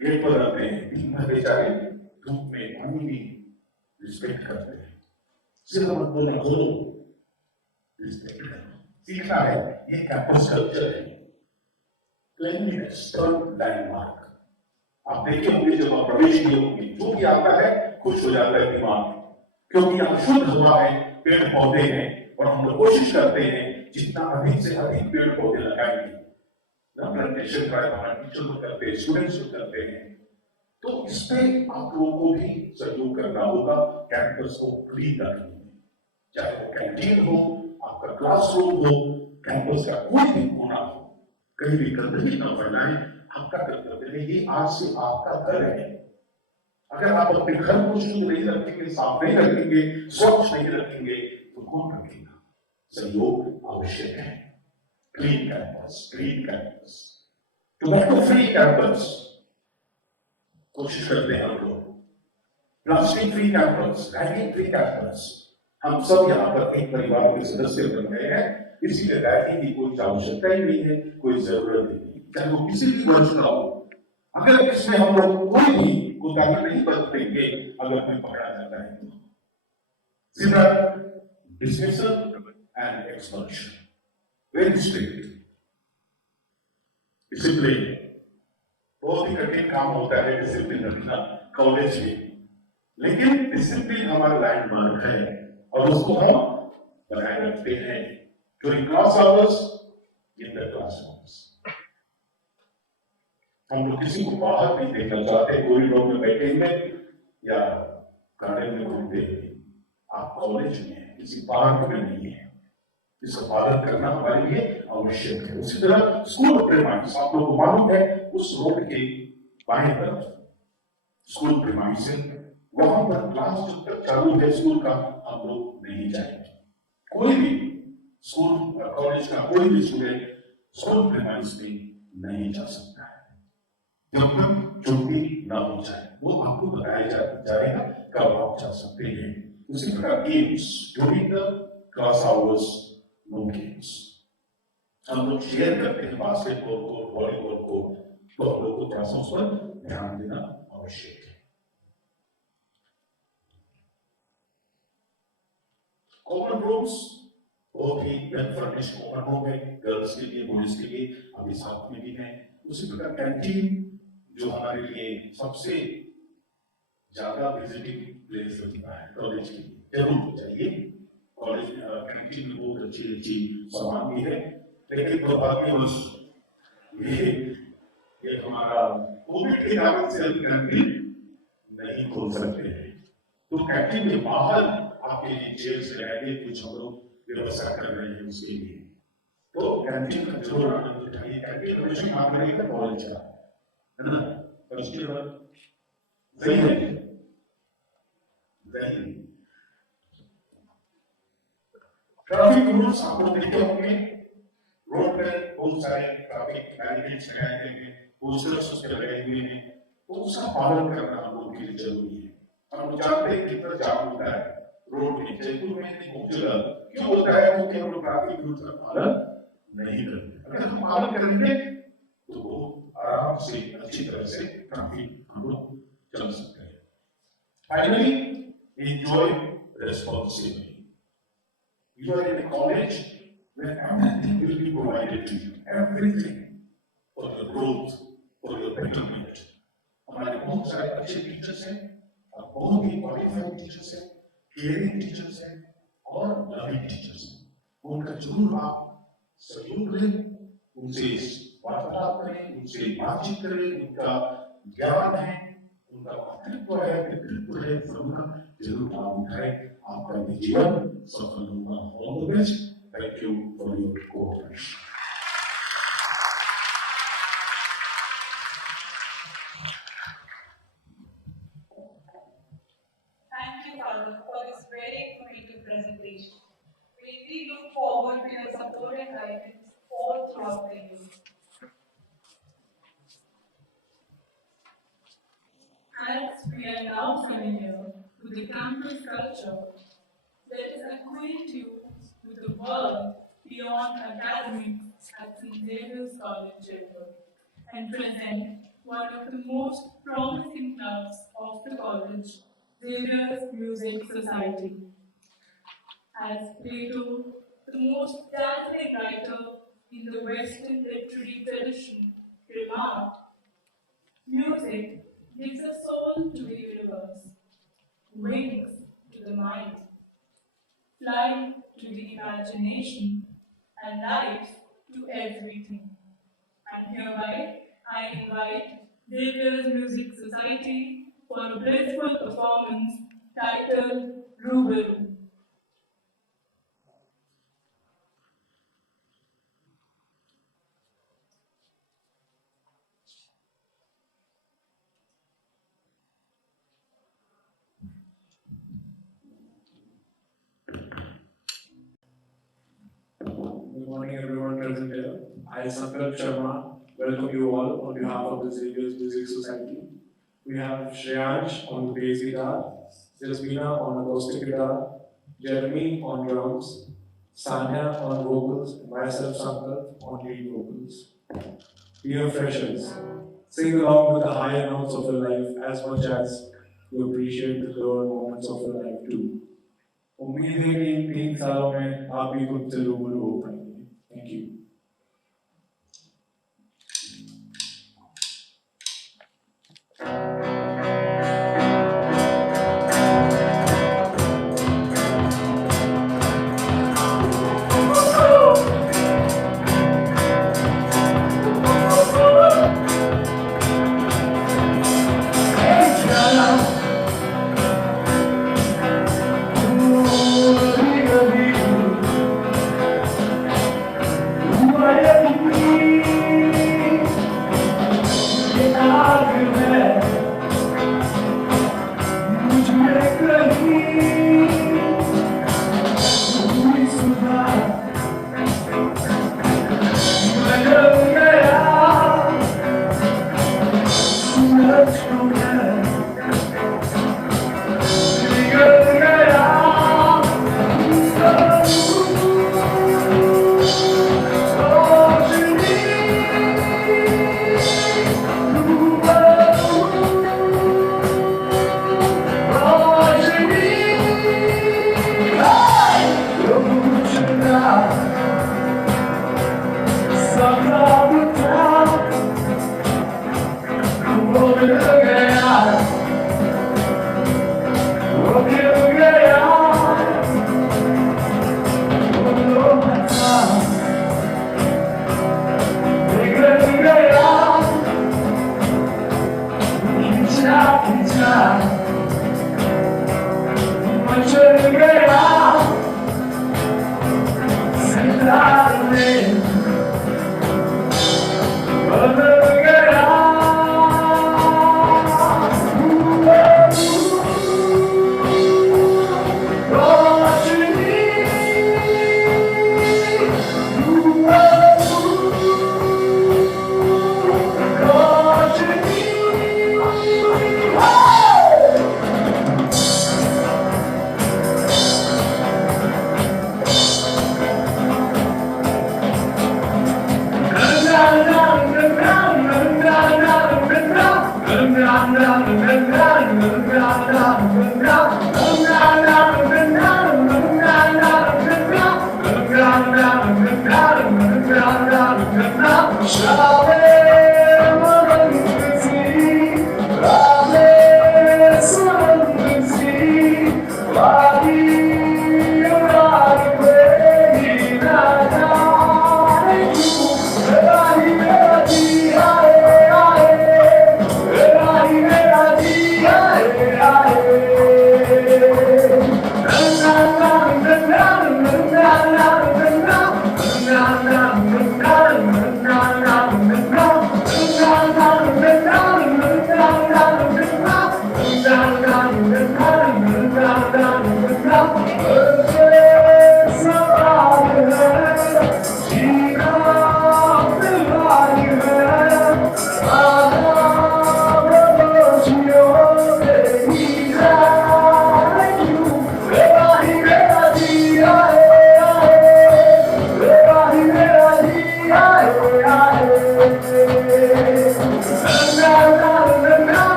गेट पर आते हैं, दिन भर बेचारे धूप में पानी में रिस्पेक्ट करते हैं, सिर्फ मत बोलना करो, रिस्पेक्ट करो, सीखना है, ये कैंपस कल्चर है। क्लीनलीनेस लैंडमार्क, आप देखे होंगे जब आप प्रवेश किए होंगे, जो भी आता है खुश हो जाता है दिमाग, क्योंकि यहाँ शुद्ध हवा है, पेड़ पौधे हैं, और हम लोग कोशिश करते हैं जितना अधिक से अधिक पेड़ पौधे लगाएंगे। प्लांटेशन ड्राइव हमारे टीचर लोग करते हैं, स्टूडेंट्स लोग करते हैं, तो इसमें आप लोगों को भी सहयोग करना होगा कैंपस को क्लीन रखने में, चाहे वो कैंटीन हो, आपका क्लासरूम हो, कैंपस का कोई भी कोना हो, कहीं भी गंदगी न फैलाएं, आपका कर्तव्य है, ये आज से आपका घर है। अगर आप अपने घर को शुद्ध नहीं रखेंगे, साफ नहीं रखेंगे, स्वच्छ नहीं रखेंगे, तो कौन रखेगा? सहयोग आवश्यक है। Clean campus, clean campus, tobacco free campus कोशिश करते हैं हम लोग, plastic free campus, ragging free campus. हम सब यहाँ पर एक परिवार के सदस्य बन गए हैं, इसीलिए रैगिंग की कोई आवश्यकता ही नहीं है, कोई जरूरत ही नहीं, चाहे वो किसी भी वर्ष का हो। अगर इसमें हम लोग कोई भी कोताही नहीं बरतेंगे, अगर हमें पकड़ा जाता है तो सीधा dismissal and expulsion, very strict discipline. बहुत ही कठिन काम होता है डिसिप्लिन रखना कॉलेज में, लेकिन डिसिप्लिन हमारा लैंडमार्क है और उसको हम बनाए रखते हैं during class hours, in the classrooms. हम लोग किसी को बाहर नहीं देखना चाहते, कॉरिडोर में बैठे हुए या गार्डन में घूमते हुए। आप कॉलेज में किसी पार्क में नहीं है, इसका पालन करना हमारे लिए आवश्यक है। उसी तरह स्कूल प्रेमाइस, आप लोगों को मालूम है उस रोड के बाएं तरफ स्कूल प्रेमाइस है, वहां पर क्लास जब तक चालू है स्कूल का, हम लोग नहीं जाएंगे। कोई भी स्कूल कॉलेज का कोई भी स्टूडेंट स्कूल प्रेमाइस में नहीं जा सकता है जब तक छुट्टी ना हो जाए। वो आपको बताया जाएगा कब आप जा सकते हैं। उसी प्रकार games during the class hours, know games. हम लोग शेयर करते हैं बास्केटबॉल को, वॉलीबॉल को, तो हम लोग को क्लासों पर ध्यान देना आवश्यक है। कॉमन रूम्स बहुत ही फर्निश्ड कॉमन रूम है, गर्ल्स के लिए, बॉयज के लिए, अभी साथ में भी है। उसी प्रकार कैंटीन जो हमारे लिए सबसे ज्यादा विजिटिंग प्लेस होता है कॉलेज की, जरूर चाहिए। कॉलेज में कैंटीन में बहुत अच्छी अच्छी सामान भी है, लेकिन दुर्भाग्यवश ये हमारा कोविड के कारण से हम कैंटीन नहीं खोल सकते हैं, तो कैंटीन के बाहर आपके लिए चेयर्स लगाएंगे, कुछ हम लोग व्यवस्था कर रहे हैं उसके लिए। तो कैंटीन का जरूर आनंद उठाइए। कैंटीन हमेशा मांगने का कॉलेज का है ना, और उसके बाद ट्रैफिक रूल्स आप लोग देखे होंगे, रोड पे बहुत सारे ट्रैफिक बैरिकेड्स लगाए गए हैं, पोस्टर्स उस पे लगाए हुए हैं, तो उसका पालन करना हम लोग के लिए जरूरी है। हम लोग जानते हैं कितना जाम होता है रोड में, जयपुर में बहुत ज्यादा क्यों होता है, क्योंकि हम लोग ट्रैफिक रूल्स का पालन नहीं करते। अगर हम पालन करेंगे तो बहुत आराम से अच्छी तरह से ट्रैफिक हम लोग चल सकते हैं। Finally enjoy responsibly. You are in a college where everything will be provided to you, everything for your growth, for your betterment. हमारे बहुत सारे अच्छे टीचर्स हैं, और बहुत ही क्वालिफाइड टीचर्स हैं, केयरिंग टीचर्स हैं और लविंग टीचर्स हैं। उनका जरूर आप सहयोग लें, उनसे वार्तालाप करें, उनसे बातचीत करें, उनका ज्ञान है, उनका व्यक्तित्व है, उनका जरूर लाभ उठाएं। आपका भी जीवन सफल होगा। All the best. Thank you for your cooperation. Thank you, Arun, for this very informative presentation. We really look forward to your support and guidance all throughout the year. As we are now familiar with the campus culture, let us acquaint you with the world beyond academics at St. Xavier's College, Jaipur, and present one of the most promising clubs of the college, Xavier's Music Society. As Plato, the most dazzling writer in the Western literary tradition, remarked, music gives a soul to the universe, wings to the mind, flight to the imagination, and life to everything. And hereby, I invite Xavier's Music Society for a blissful performance titled Rubaru. Good morning, everyone present here. I, Sankalp Sharma, welcome you all on behalf of the Xavier's Music Society. We have Shreyansh on the bass guitar, Jasmina on acoustic guitar, Jeremy on drums, Sanya on vocals, and myself, Sankalp, on lead vocals. Dear freshers, sing along with the higher notes of your life as much as you appreciate the lower moments of your life too. उम्मीद है कि इन 3 सालों में आप भी खुद से रूबरू हो पाएंगे। Thank you.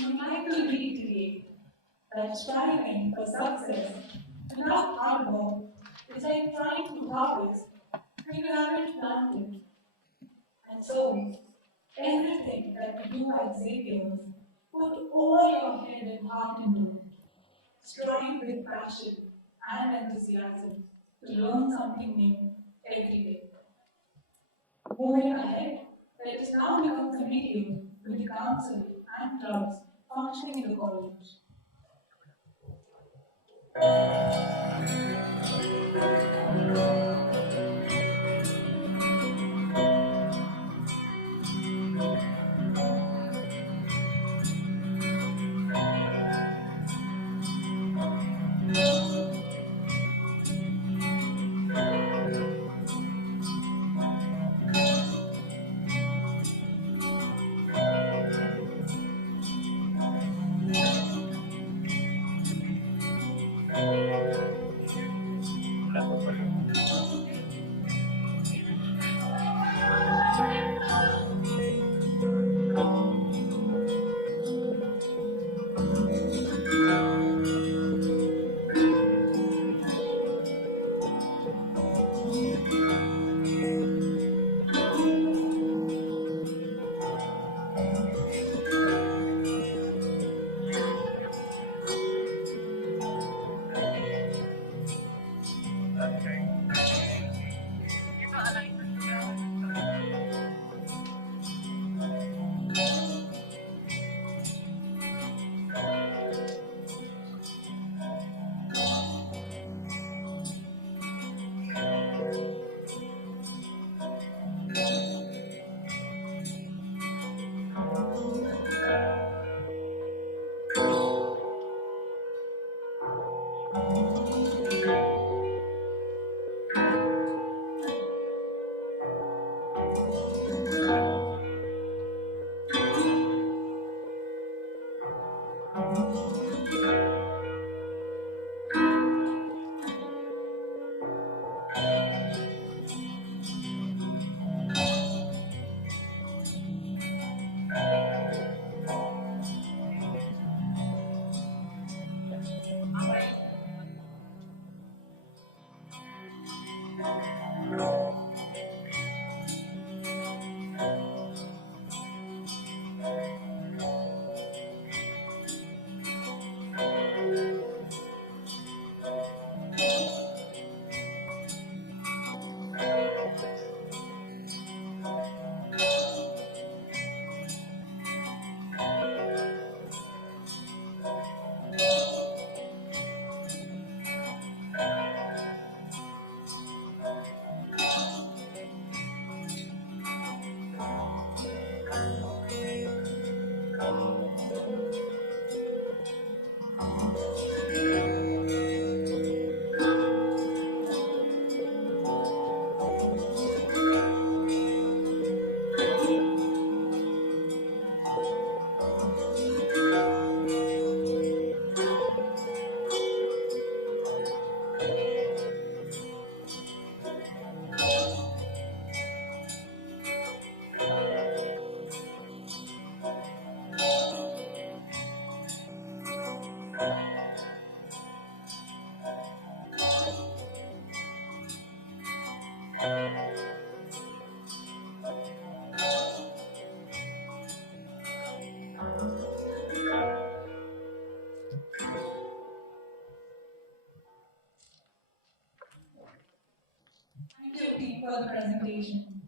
we would like to reiterate that striving for success without hard work is like trying to harvest when you haven't planted. And so, everything that we do at Xavier's, put all your head and heart into it. Strive with passion and enthusiasm to learn something new every day. Moving ahead, let us now become familiar with the council and clubs functioning in the college. Thank you, Pete, for the presentation.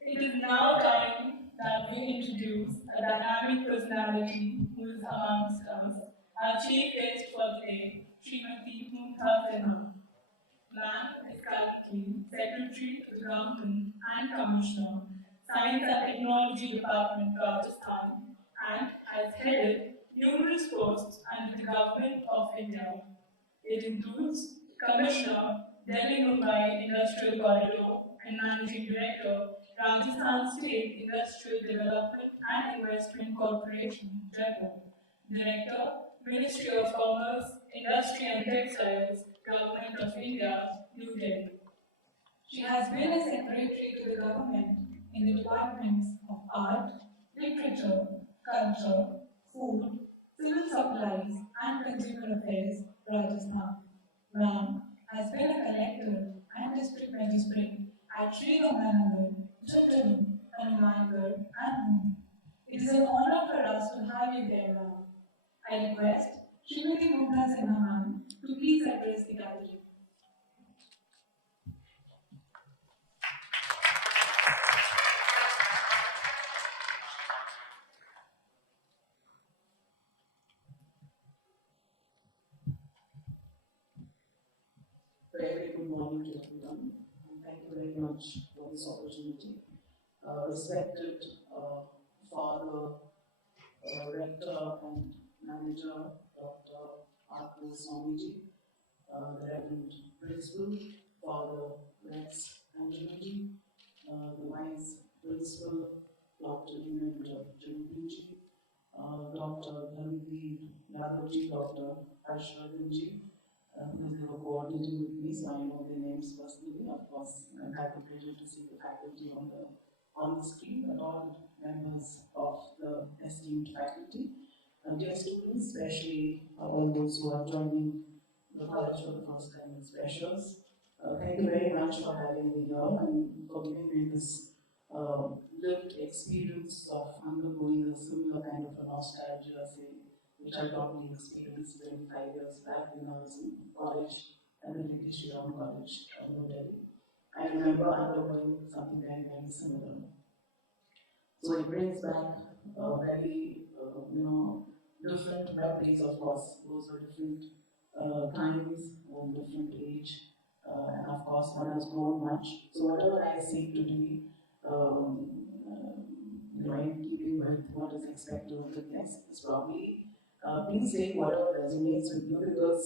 It is now time that we introduce a dynamic personality who is amongst us, our chief guest for the day, Srimati Mumtaz Sinha. Ma'am is currently Secretary to the Government and Commissioner, Science and Technology Department, Rajasthan, and has headed numerous posts under the Government of India. It includes Commissioner, Delhi Mumbai Industrial Corridor, and Managing Director, Rajasthan State Industrial Development and Investment Corporation, Jaipur. Director, Ministry of Commerce, Industry and Textiles, Government of India, New Delhi. She has been a secretary to the government in the departments of art, literature, Culture, Food, Civil Supplies, and Consumer Affairs, Rajasthan. Ram has been a collector and district magistrate at Sri Ganganagar, Chittaru, Hanumangarh, and Moon. It is an honor for us to have you there, Ram. I request Srimati Mumta Sinha ma'am to please address the gathering. Very good morning to everyone, and thank you very much for this opportunity. Respected Father, Rector and Manager, Dr. R.K. Swamiji, the Reverend Principal, Father Rex Angelini, the Vice Principal, Dr. Inendra Janupinji, Dr. Dhanvi Yadavji, Dr. Harshvardhanji, who is now coordinating with me, so I know their names personally. Of course, I have the pleasure to see the faculty on the screen, and all members of the esteemed faculty. Dear students, especially all those who are joining the college for the first time as freshers, thank you very much for having me here and for giving me this lived experience of undergoing a similar kind of a nostalgia thing, which I probably experienced 25 years back when I was in college and then in Shriram College of New Delhi. I remember undergoing something very, very similar. So it brings back very, different memories, of course. Those were different times and different age. And of course, one has grown much. So whatever I say today, in keeping with what is expected of the guest, is probably please take whatever resonates with you, because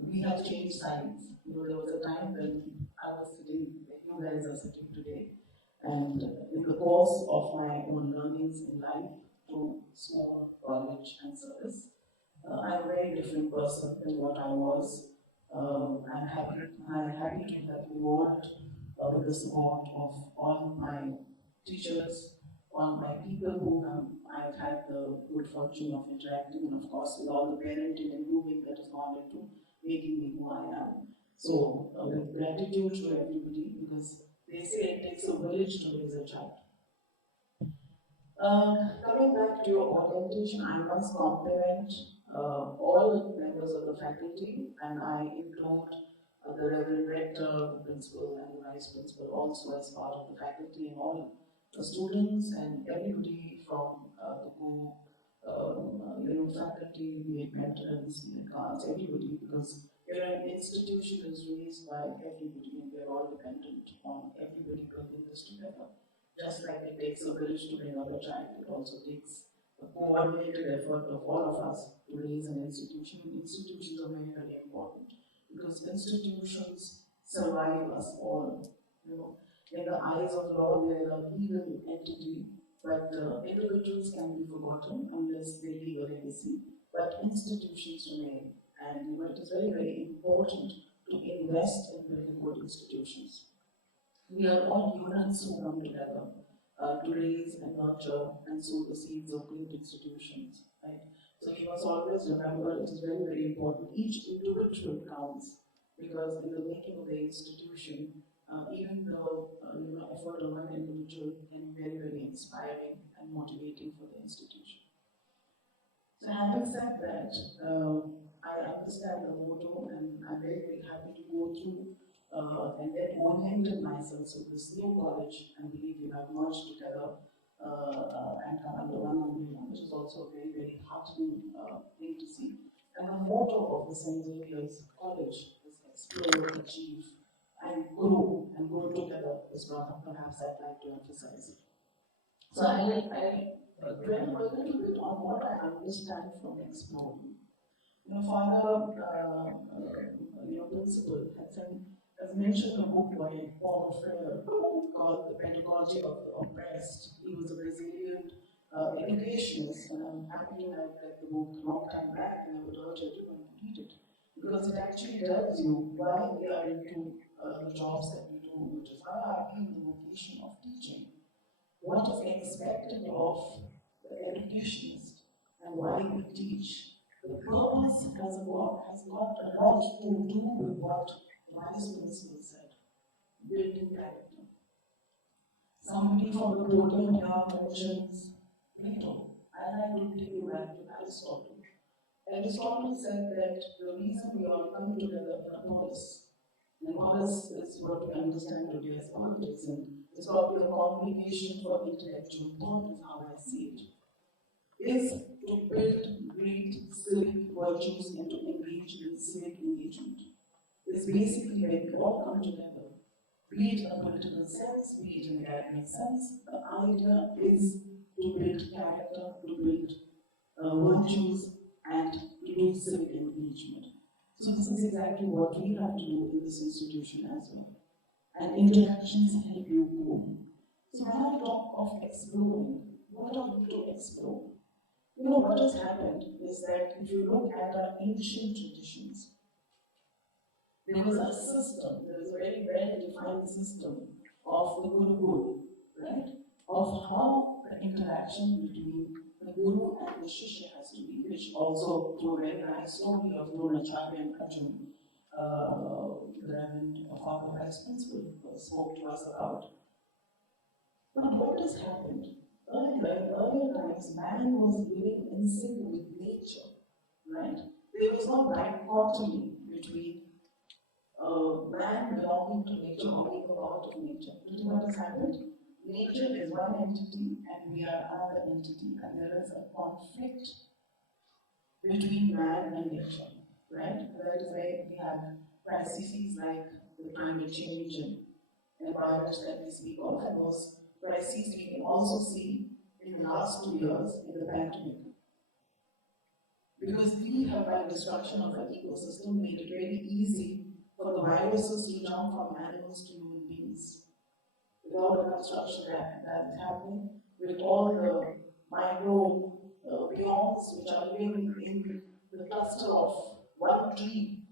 we have changed sides. There was a time when I was sitting, like you guys are sitting today, and in the course of my own learnings in life, through school, college, and service, I'm a very different person than what I was. I'm happy to have evolved with the support of all my teachers, all my people who I've had the good fortune of interacting, and of course with all the parenting and grooming that has gone into making me who I am. So, with gratitude to everybody, because they say it takes a village to raise a child. Coming back to your orientation, I must compliment all members of the faculty, and I include the Reverend Rector, the Principal, and the Vice Principal also as part of the faculty, and all the students and everybody from faculty, be it veterans, be it guards, everybody, because we're an institution that's raised by everybody, and we're all dependent on everybody building this together. Just like it takes a village to bring up a child, it also takes a coordinated effort of all of us to raise an institution. Institutions are very, very important, because institutions survive us all. In the eyes of law, they are a legal entity, but individuals can be forgotten unless they leave a legacy. But institutions remain, and it is very, very important to invest in building good institutions. We are all humans who come together to raise and nurture and sow the seeds of great institutions. Right? So you must always remember, it is very, very important. Each individual counts, because in the making of the institution, even though effort of one individual can be very, very inspiring and motivating for the institution. So having said that, I understand the motto, and I'm very, very happy to go through and then oriented myself with this new college, and believe we have merged together and come under one umbrella, which is also a very, very heartening thing to see. And the motto of the St. Xavier's College is explore, achieve, and grow together, is what perhaps I'd like to emphasize. So I dwell a little bit on what I understand from exploring. Father, Principal has mentioned a book by Paulo Freire called The Pedagogy of the Oppressed. He was a Brazilian educationist, and I'm happy to have read the book a long time back, and I would urge everyone to read it, because it actually tells you why we are into the jobs that we do, which is why I in the vocation of teaching. What is expected of educationist and why we teach. The purpose has got a lot to do with what the Vice Principal said, building character. Somebody from the podium here mentions Plato, and I will take you back to Aristotle. Aristotle said that the reason we all come together in a polis, and polis is what we understand today as politics, and it's probably a congregation for intellectual thought, is how I see it, is to build great civic virtues and to engage in civic engagement. It's basically when we all come together, be it in a political sense, be it in an academic sense, the idea is to build character, to build virtues, and to do civic engagement. So this is exactly what we have to do in this institution as well. And interactions help you grow. So when I talk of exploring, what are we to explore? You know, what has happened is that if you look at our ancient traditions, there was a system, there was a very well-defined system of the Gurukul, right? Of how the interaction between the Guru and the Shishya has to be, which also through a very nice story of Dronacharya and Arjun, the Reverend Father Vice Principal spoke to us about. But what has happened? Earlier times, man was living in sync with nature, right? There was no dichotomy between man belonging to nature or being a part of nature. Today what has happened? Nature is one entity and we are another entity, and there is a conflict between man and nature, right? That is why we have crises like the climate change and environment that we speak of, and those crises we can also see in the last 2 years in the pandemic. Because we have, by destruction of our ecosystem, made it very easy for the viruses to jump from animals to human beings. With all the construction that's happening, with all the micro biomes which are living in the cluster of one tree,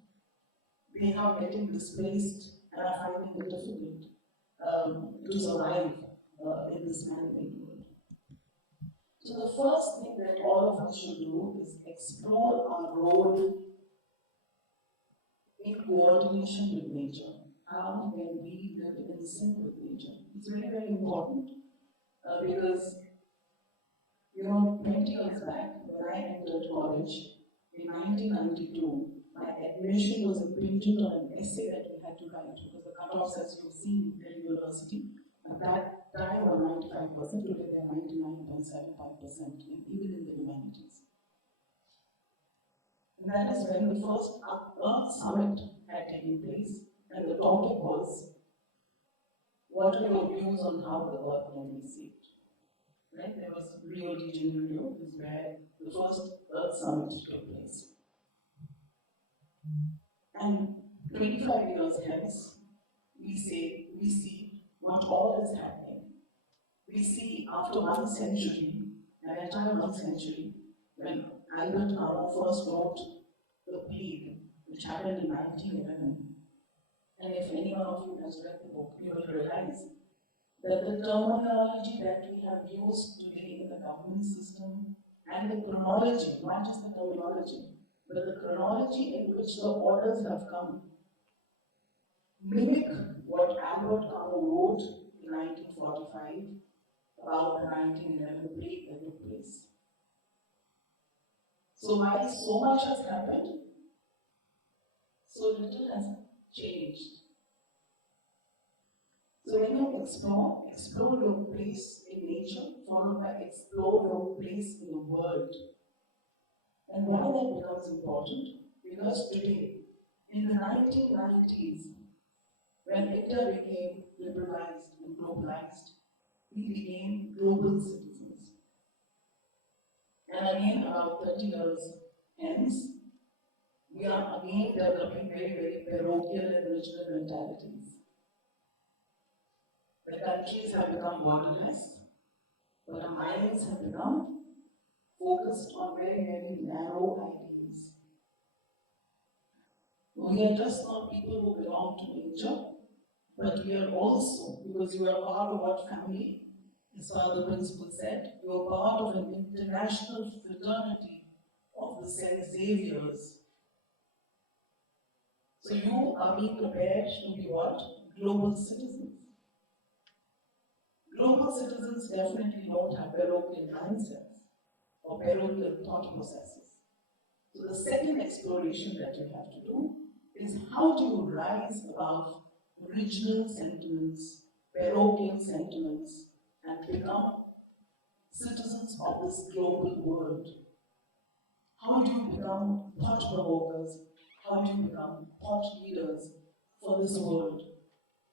they are getting displaced and are finding it difficult to survive in this man-made world. So the first thing that all of us should do is explore our role in coordination with nature. How can we live in sync with nature? It's very, very important because, 20 years back when I entered college in 1992, my admission was impinged on an essay that we had to write because the cutoffs, as you've seen in university, at that time were 95%, today they are 99.75%, even in the humanities. And that is when the first Earth Summit had taken place, and the topic was, what are your views on how the Earth can be saved? Right? There was Rio de Janeiro, is where the first Earth Summit took place. And 25 years hence, we see what all is happening. We see after 1 century, an entire 1 century, when Albert Camus first wrote The Plague, which happened in 1911. And if any one of you has read the book, you will realize that the terminology that we have used today in the government system and the chronology, not just the terminology, but the chronology in which the orders have come, mimic what Albert Camus wrote in 1945 about the 1911 plague that took place. So while so much has happened, so little has changed. So when you explore your place in nature, followed by explore your place in the world. And why that becomes important? Because today, in the 1990s, when India became liberalized and globalized, we became global citizens. And again, about 30 years hence, we are again developing very, very parochial and regional mentalities. The countries have become borderless, but our minds have become focused on very, very narrow ideas. We are just not people who belong to nature, but we are also, because we are part of what family, His father principal said, you are part of an international fraternity of the St. Xavier's. So you are being prepared to be what? Global citizens. Global citizens definitely don't have parochial mindsets or parochial thought processes. So the second exploration that you have to do is how do you rise above regional sentiments, parochial sentiments, and become citizens of this global world? How do you become thought provokers? How do you become thought leaders for this world?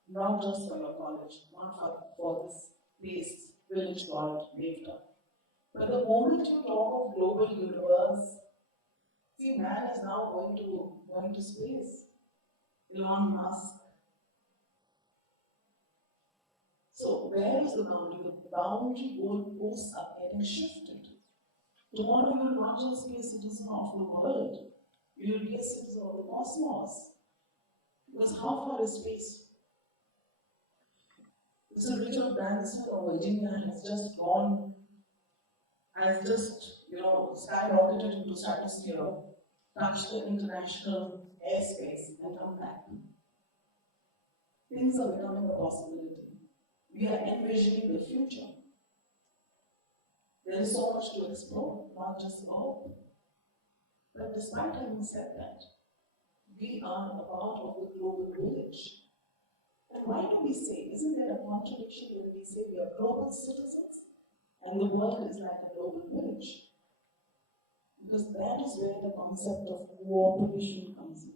Not just for your college, not for this place, village called Devta. But the moment you talk of global universe, see, man is now going to space. Elon Musk. So where is the boundary? The boundary goalposts are getting shifted. Tomorrow you will not just be a citizen of the world, you will be a citizen of the cosmos. Because how far is space? Mr. Richard Branson of Virginia has just skyrocketed into stratosphere, touched the international airspace and come back. Things are becoming a possibility. We are envisioning the future. There is so much to explore, not just hope. But despite having said that, we are a part of the global village. And why do we say, isn't there a contradiction when we say we are global citizens and the world is like a global village? Because that is where the concept of cooperation comes in.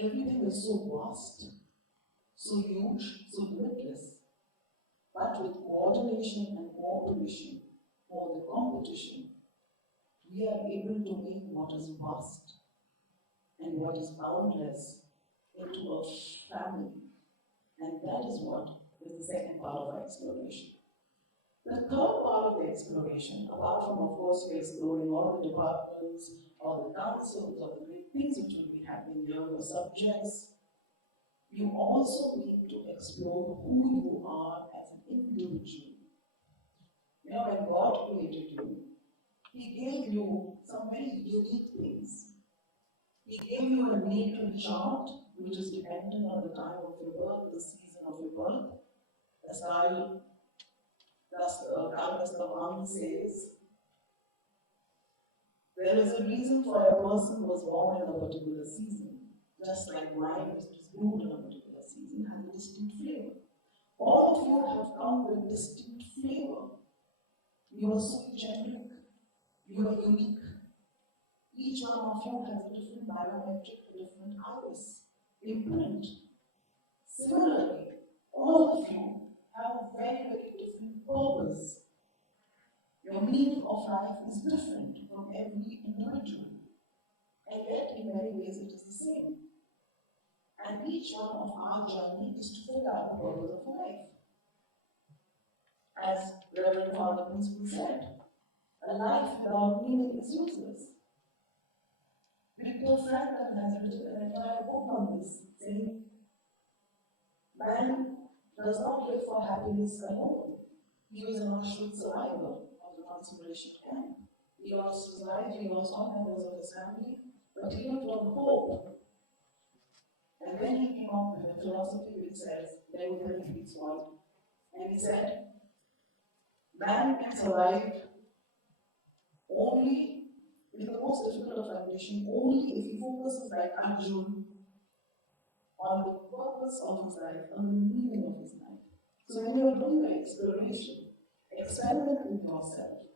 Everything is so vast, so huge, so limitless. But with coordination and cooperation, or the competition, we are able to make what is vast and what is boundless into a family. And that is what is the second part of our exploration. The third part of the exploration, apart from, of course, we're exploring all the departments, all the councils, all the big things which will be happening here, the subjects, you also need to explore who you are as an individual. You know, when God created you, He gave you some very unique things. He gave you a natal chart, which is dependent on the time of your birth, the season of your birth. As Carlos Tavan says, there is a reason for a person who was born in a particular season, just like wine which is brewed in a particular season has a distinct flavor. All of you have come with distinct flavor. You are so generic. You are unique. Each one of you has a different biometric, different iris, imprint. Similarly, all of you have a very, very different purpose. Your meaning of life is different from every individual. And yet, in many ways, it is the same. And each one of our journey is to figure out the purpose of life. As Reverend Father Principal said, a life without meaning is useless. Viktor Frankl has written an entire book on this, saying, man does not live for happiness alone. He was an Auschwitz survivor of the concentration camp. He lost his life, he lost all members of his family, but he lived on hope. And then he came up with a philosophy which says, everything beats one. And he said, man can survive only in the most difficult of conditions, only if he focuses like Arjun on the purpose of his life, on the meaning of his life. So when you are doing the exploration, experiment with yourself.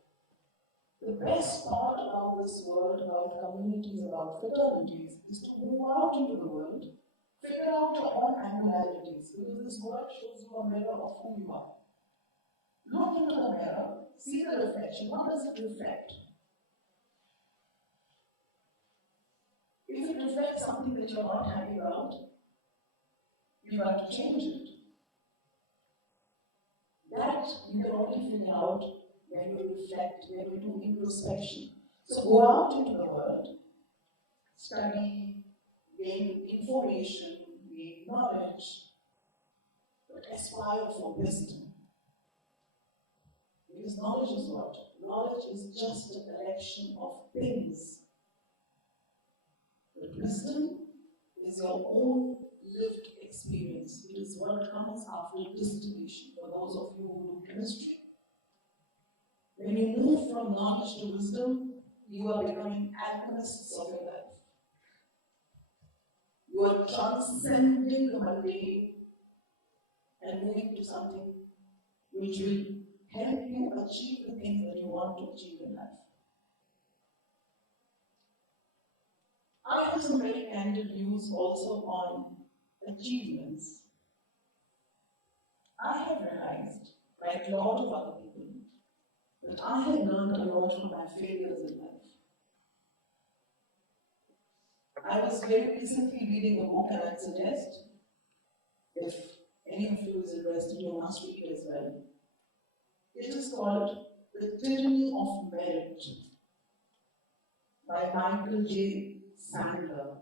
The best part about this world, about communities, about fraternities, is to move out into the world, figure out your own angularities, because this world shows you a mirror of who you are. Look into the mirror, see the reflection. What does it reflect? If it reflects something that you're not happy about, you have to change it. That you can only figure out when you reflect, when you do introspection. So go out into the world, study, gain information, gain knowledge, but aspire for wisdom. Because knowledge is what? Knowledge is just a collection of things. But wisdom is your own lived experience. It is what comes after distillation, for those of you who do chemistry. When you move from knowledge to wisdom, you are becoming alchemists of your life. You are transcending the mundane and moving to something which will help you achieve the things that you want to achieve in life. I have some very candid views also on achievements. I have realized, like a lot of other people, that I have learned a lot from my failures in life. I was very recently reading a book, and I'd suggest, if any of you is interested, you must read it as well. It is called The Tyranny of Merit by Michael J. Sandler.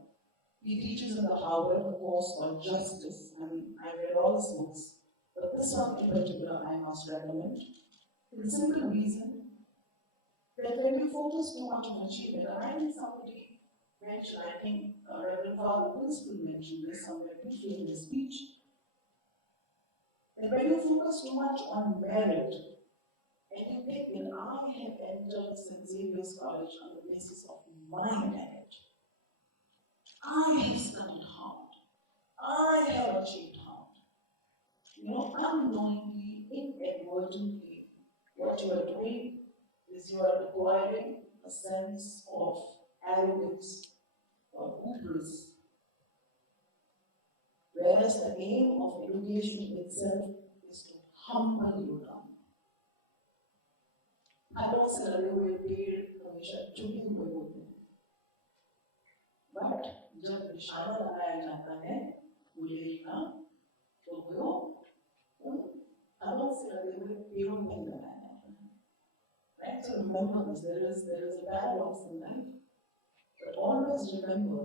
He teaches in the Harvard a course on justice. I mean, I read all his books, but this one in particular I must recommend. For the simple reason that when you focus too much on achievement, and I think somebody mentioned, I think Reverend Father Principal mentioned this somewhere briefly in his speech, that when you focus too much on merit, and you think that I have entered St. Xavier's College on the basis of my merit, I have studied hard, I have achieved hard. You know, unknowingly, inadvertently, what you are doing is you are acquiring a sense of arrogance or hubris. Whereas the aim of education itself is to humble you down. I don't say that we will be हमेशा चुपी हुए होते हैं, but जब निशाना लगाया जाता है बुलेरी का तो वो अलग से लगे हुए पेड़ों में लगाया जाता है. Right? So remember this, there is a paradox in life. But always remember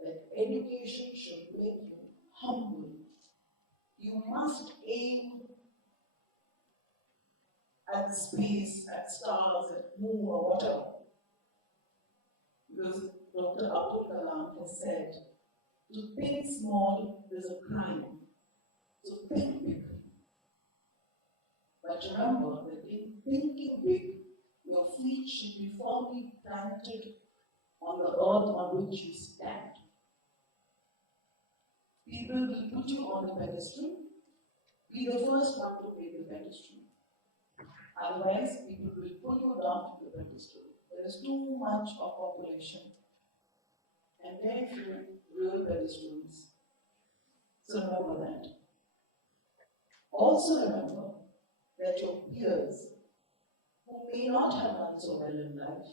that education should make you humble. You must aim at space, at stars, at moon or whatever. Because Dr. Abdul Kalam has said, to think small is a crime. So think big. But remember that in thinking big, your feet should be firmly planted on the earth on which you stand. People will put you on the pedestal. Be the first one to make the pedestal. Otherwise, people will pull you down to the pedestal. There is too much of population and very few real pedestals. So remember that. Also remember that your peers, who may not have done so well in life,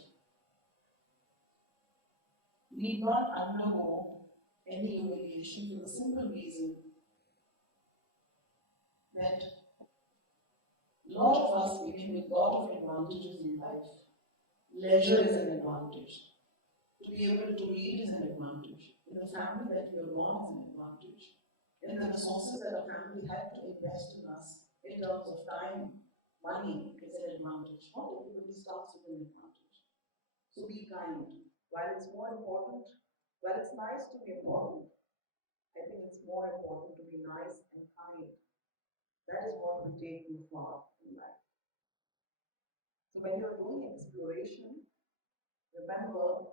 need not undergo any humiliation for the simple reason that a lot of us begin with a lot of advantages in life. Leisure is an advantage. To be able to read is an advantage. In the family that we are born is an advantage. In the resources that a family had to invest in us in terms of time, money is an advantage. Not everybody starts with an advantage. So be kind. While it's more important, while it's nice to be important, I think it's more important to be nice and kind. That is what will take you far in life. So when you're doing exploration, remember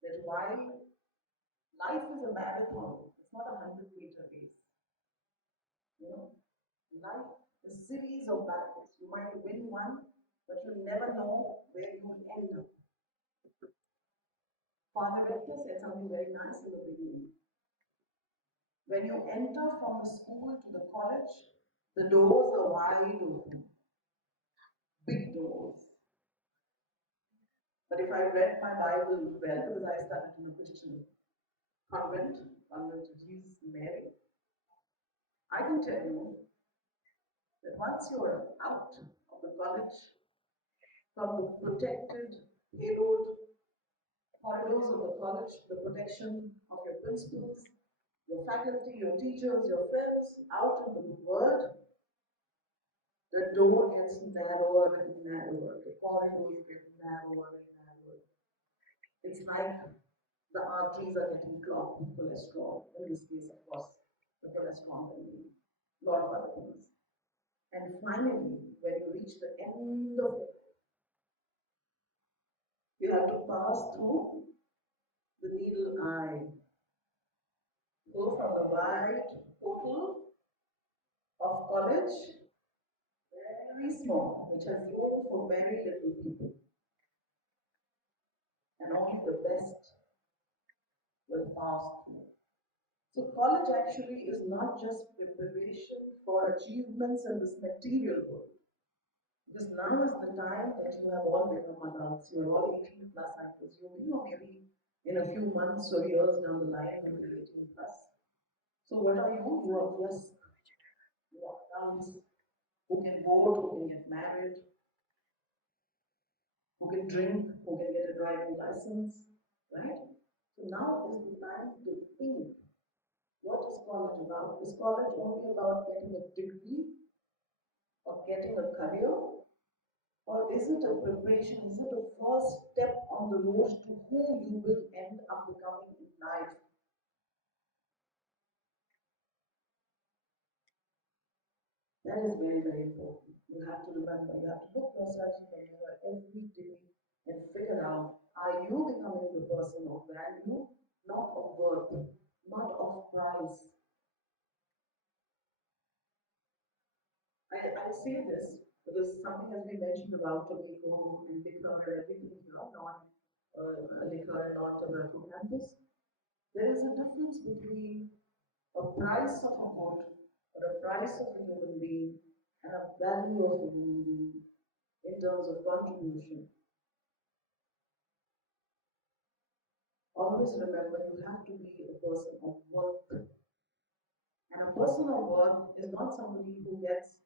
that while life is a marathon, it's not a 100-meter race. You know, life is a series of battles. You might win one, but you'll never know where you will end up. Father Victor said something very nice in the beginning. When you enter from the school to the college, the doors are wide open. Big doors. But if I read my Bible well, because I studied in a Christian convent under Jesus Mary, I can tell you that once you're out of the college, from the protected, hallowed corridors of the college, the protection of your principals, your faculty, your teachers, your friends, out into the world, The door gets narrower and narrower, the corridors get narrower and narrower. It's like the arteries are getting clogged with cholesterol. In this case, of course, the cholesterol can be a lot of other things. And finally, when you reach the end of it, you have to pass through the needle eye, go from the wide portal of college, very small, which has room for very little people, and only the best will pass through. So college actually is not just preparation for achievements in this material world. Because now is the time that you have all become adults. You are all 18 plus, I presume, or maybe in a few months or years down the line, you'll be 18 plus. So what are you? You are just adults who can vote, who can get married, who can drink, who can get a driving license, right? So now is the time to think. What is college about? Is college only about getting a degree or getting a career? Or is it a preparation? Is it a first step on the road to who you will end up becoming in life? That is very, very important. You have to remember, you have to look yourself in the mirror every day and figure out, are you becoming the person of value, not of worth, not of price? I say this because something has been mentioned about tobacco and liquor and everything here, liquor and non-tobacco cannabis. There is a difference between a price of a good or a price of a human being and a value of a human being in terms of contribution. Always remember you have to be a person of worth. And a person of worth is not somebody who gets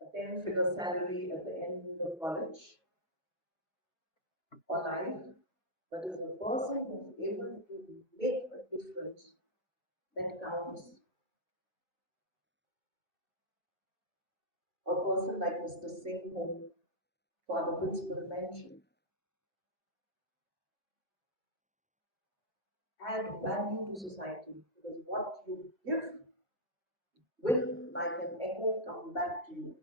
a 10-figure salary at the end of college or life, but is a person who's able to make a difference that counts. A person like Mr. Singh, whom Father Principal mentioned, add value to society because what you give will, like an echo, come back to you.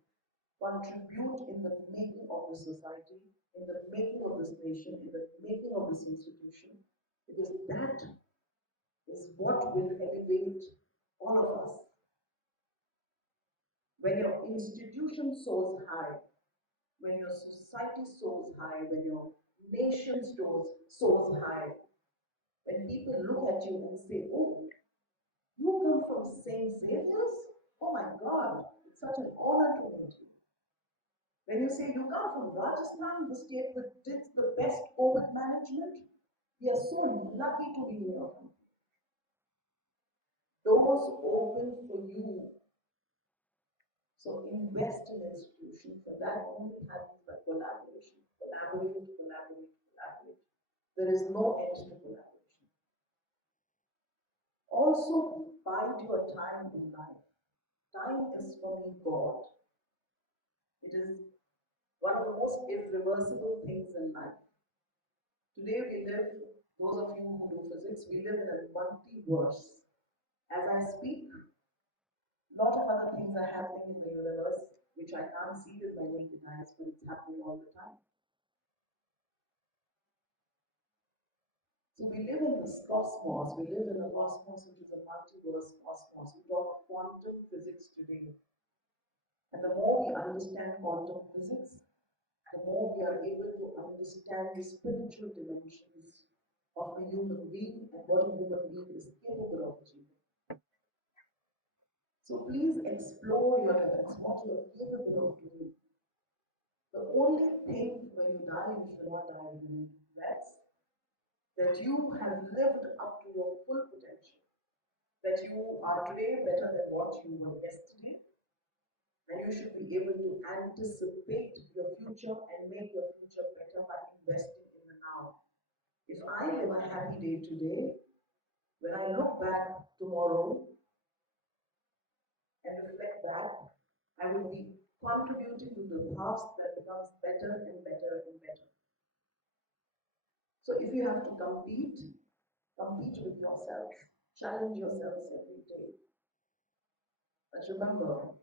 Contribute in the making of the society, in the making of this nation, in the making of this institution, because that is what will elevate all of us. When your institution soars high, when your society soars high, when your nation soars high, when people look at you and say, oh, you come from St. Xavier's? Oh my God, it's such an honor to meet you. When you say you come from Rajasthan, the state that did the best COVID management, we are so lucky to be in your country. Doors open for you. So invest in institutions, and that only happens by collaboration. Collaborate, collaborate, collaborate. There is no end to collaboration. Also, bide your time in life. Time is for me God. It is one of the most irreversible things in life. Today we live, those of you who do physics, we live in a multiverse. As I speak, a lot of other things are happening in the universe, which I can't see with my naked eyes, but it's happening all the time. So we live in this cosmos, we live in a cosmos which is a multiverse cosmos. We talk of quantum physics today. And the more we understand quantum physics, the more we are able to understand the spiritual dimensions of a human being and what a human being is capable of achieving. So please explore your limits, what you are capable of doing. The only thing when you die, you should not die with regrets, that you have lived up to your full potential, that you are today better than what you were yesterday, and you should be able to anticipate your future and make your future better by investing in the now. If I live a happy day today, when I look back tomorrow and reflect back, I will be contributing to the past that becomes better and better and better. So if you have to compete with yourself, challenge yourselves every day. But remember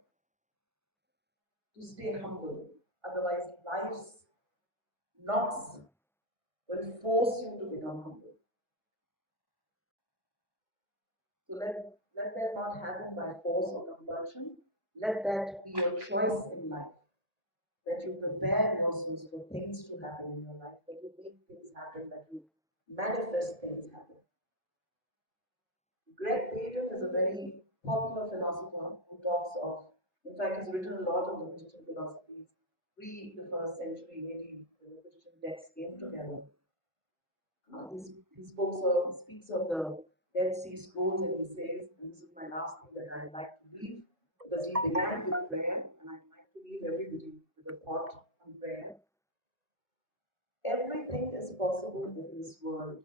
to stay humble, otherwise life's knocks will force you to become humble. So let that not happen by force or compulsion. Let that be your choice in life. That you prepare yourselves for things to happen in your life, that you make things happen, that you manifest things happen. Greg Payton is a very popular philosopher who talks of, in fact, has written a lot on the Christian philosophies pre the first century, maybe when the Christian texts came together. He speaks of the Dead Sea Scrolls, and he says, and this is my last thing that I'd like to leave, because he began with prayer, and I'd like to leave everybody with a thought on prayer. Everything is possible in this world.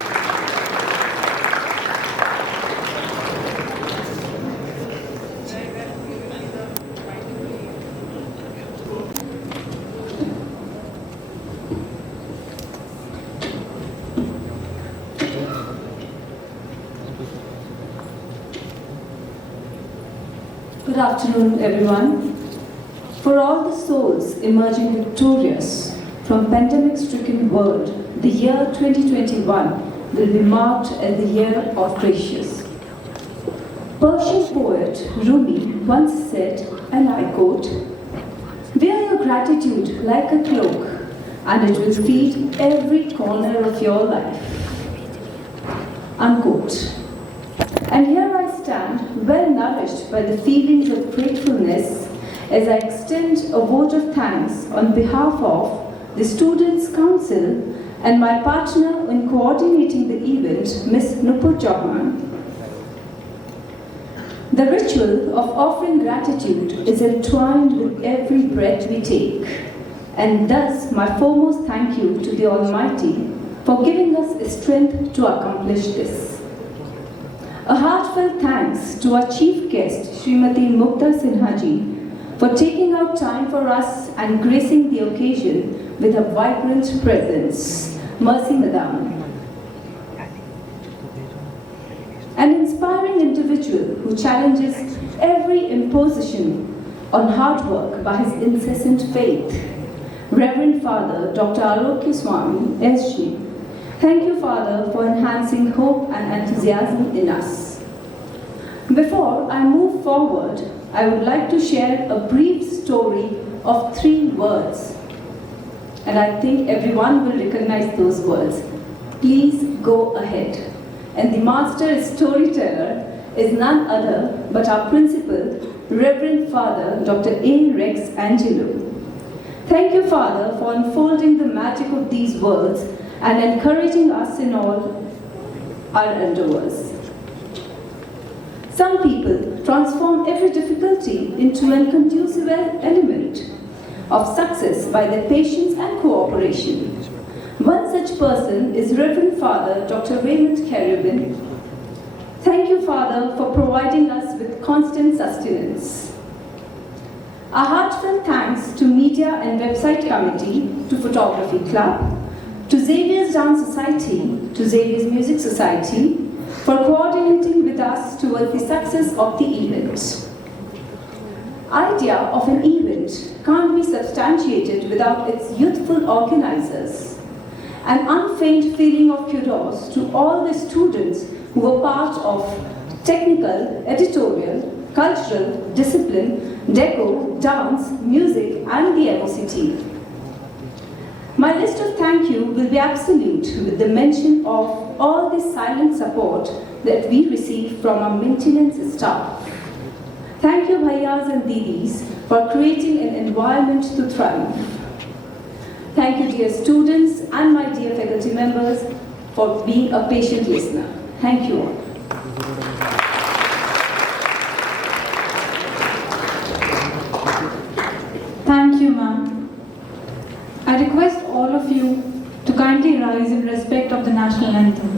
Good afternoon, everyone. For all the souls emerging victorious from pandemic-stricken world, the year 2021 will be marked as the year of gracious. Persian poet Rumi once said, and I quote, "Wear your gratitude like a cloak, and it will feed every corner of your life." Unquote. And here I stand, well nourished by the feelings of gratefulness, as I extend a vote of thanks on behalf of the Students' Council and my partner in coordinating the event, Ms. Nupur Chauhan. The ritual of offering gratitude is entwined with every breath we take, and thus my foremost thank you to the Almighty for giving us strength to accomplish this. A heartfelt thanks to our chief guest, Srimati Mukta Sinha ji, for taking out time for us and gracing the occasion with a vibrant presence. Mercy, Madam. An inspiring individual who challenges every imposition on hard work by his incessant faith. Reverend Father Dr. Arokya Swami, SG. Thank you, Father, for enhancing hope and enthusiasm in us. Before I move forward, I would like to share a brief story of 3 words. And I think everyone will recognize those words. Please go ahead. And the master storyteller is none other but our principal, Reverend Father Dr. A. Rex Angelo. Thank you, Father, for unfolding the magic of these words and encouraging us in all our endeavors. Some people transform every difficulty into an conducive element of success by their patience and cooperation. One such person is Reverend Father Dr. Raymond Carabin. Thank you, Father, for providing us with constant sustenance. A heartfelt thanks to Media and Website Committee, to Photography Club, to Xavier's Dance Society, to Xavier's Music Society, for coordinating with us towards the success of the event. Idea of an event can't be substantiated without its youthful organizers. An unfeigned feeling of kudos to all the students who were part of technical, editorial, cultural, discipline, deco, dance, music, and the MOCT. My list of thank you will be absolute with the mention of all the silent support that we receive from our maintenance staff. Thank you, Bhaiyas and Didis, for creating an environment to thrive. Thank you, dear students and my dear faculty members, for being a patient listener. Thank you all. Thank you, ma'am. I request all of you to kindly rise in respect of the national anthem.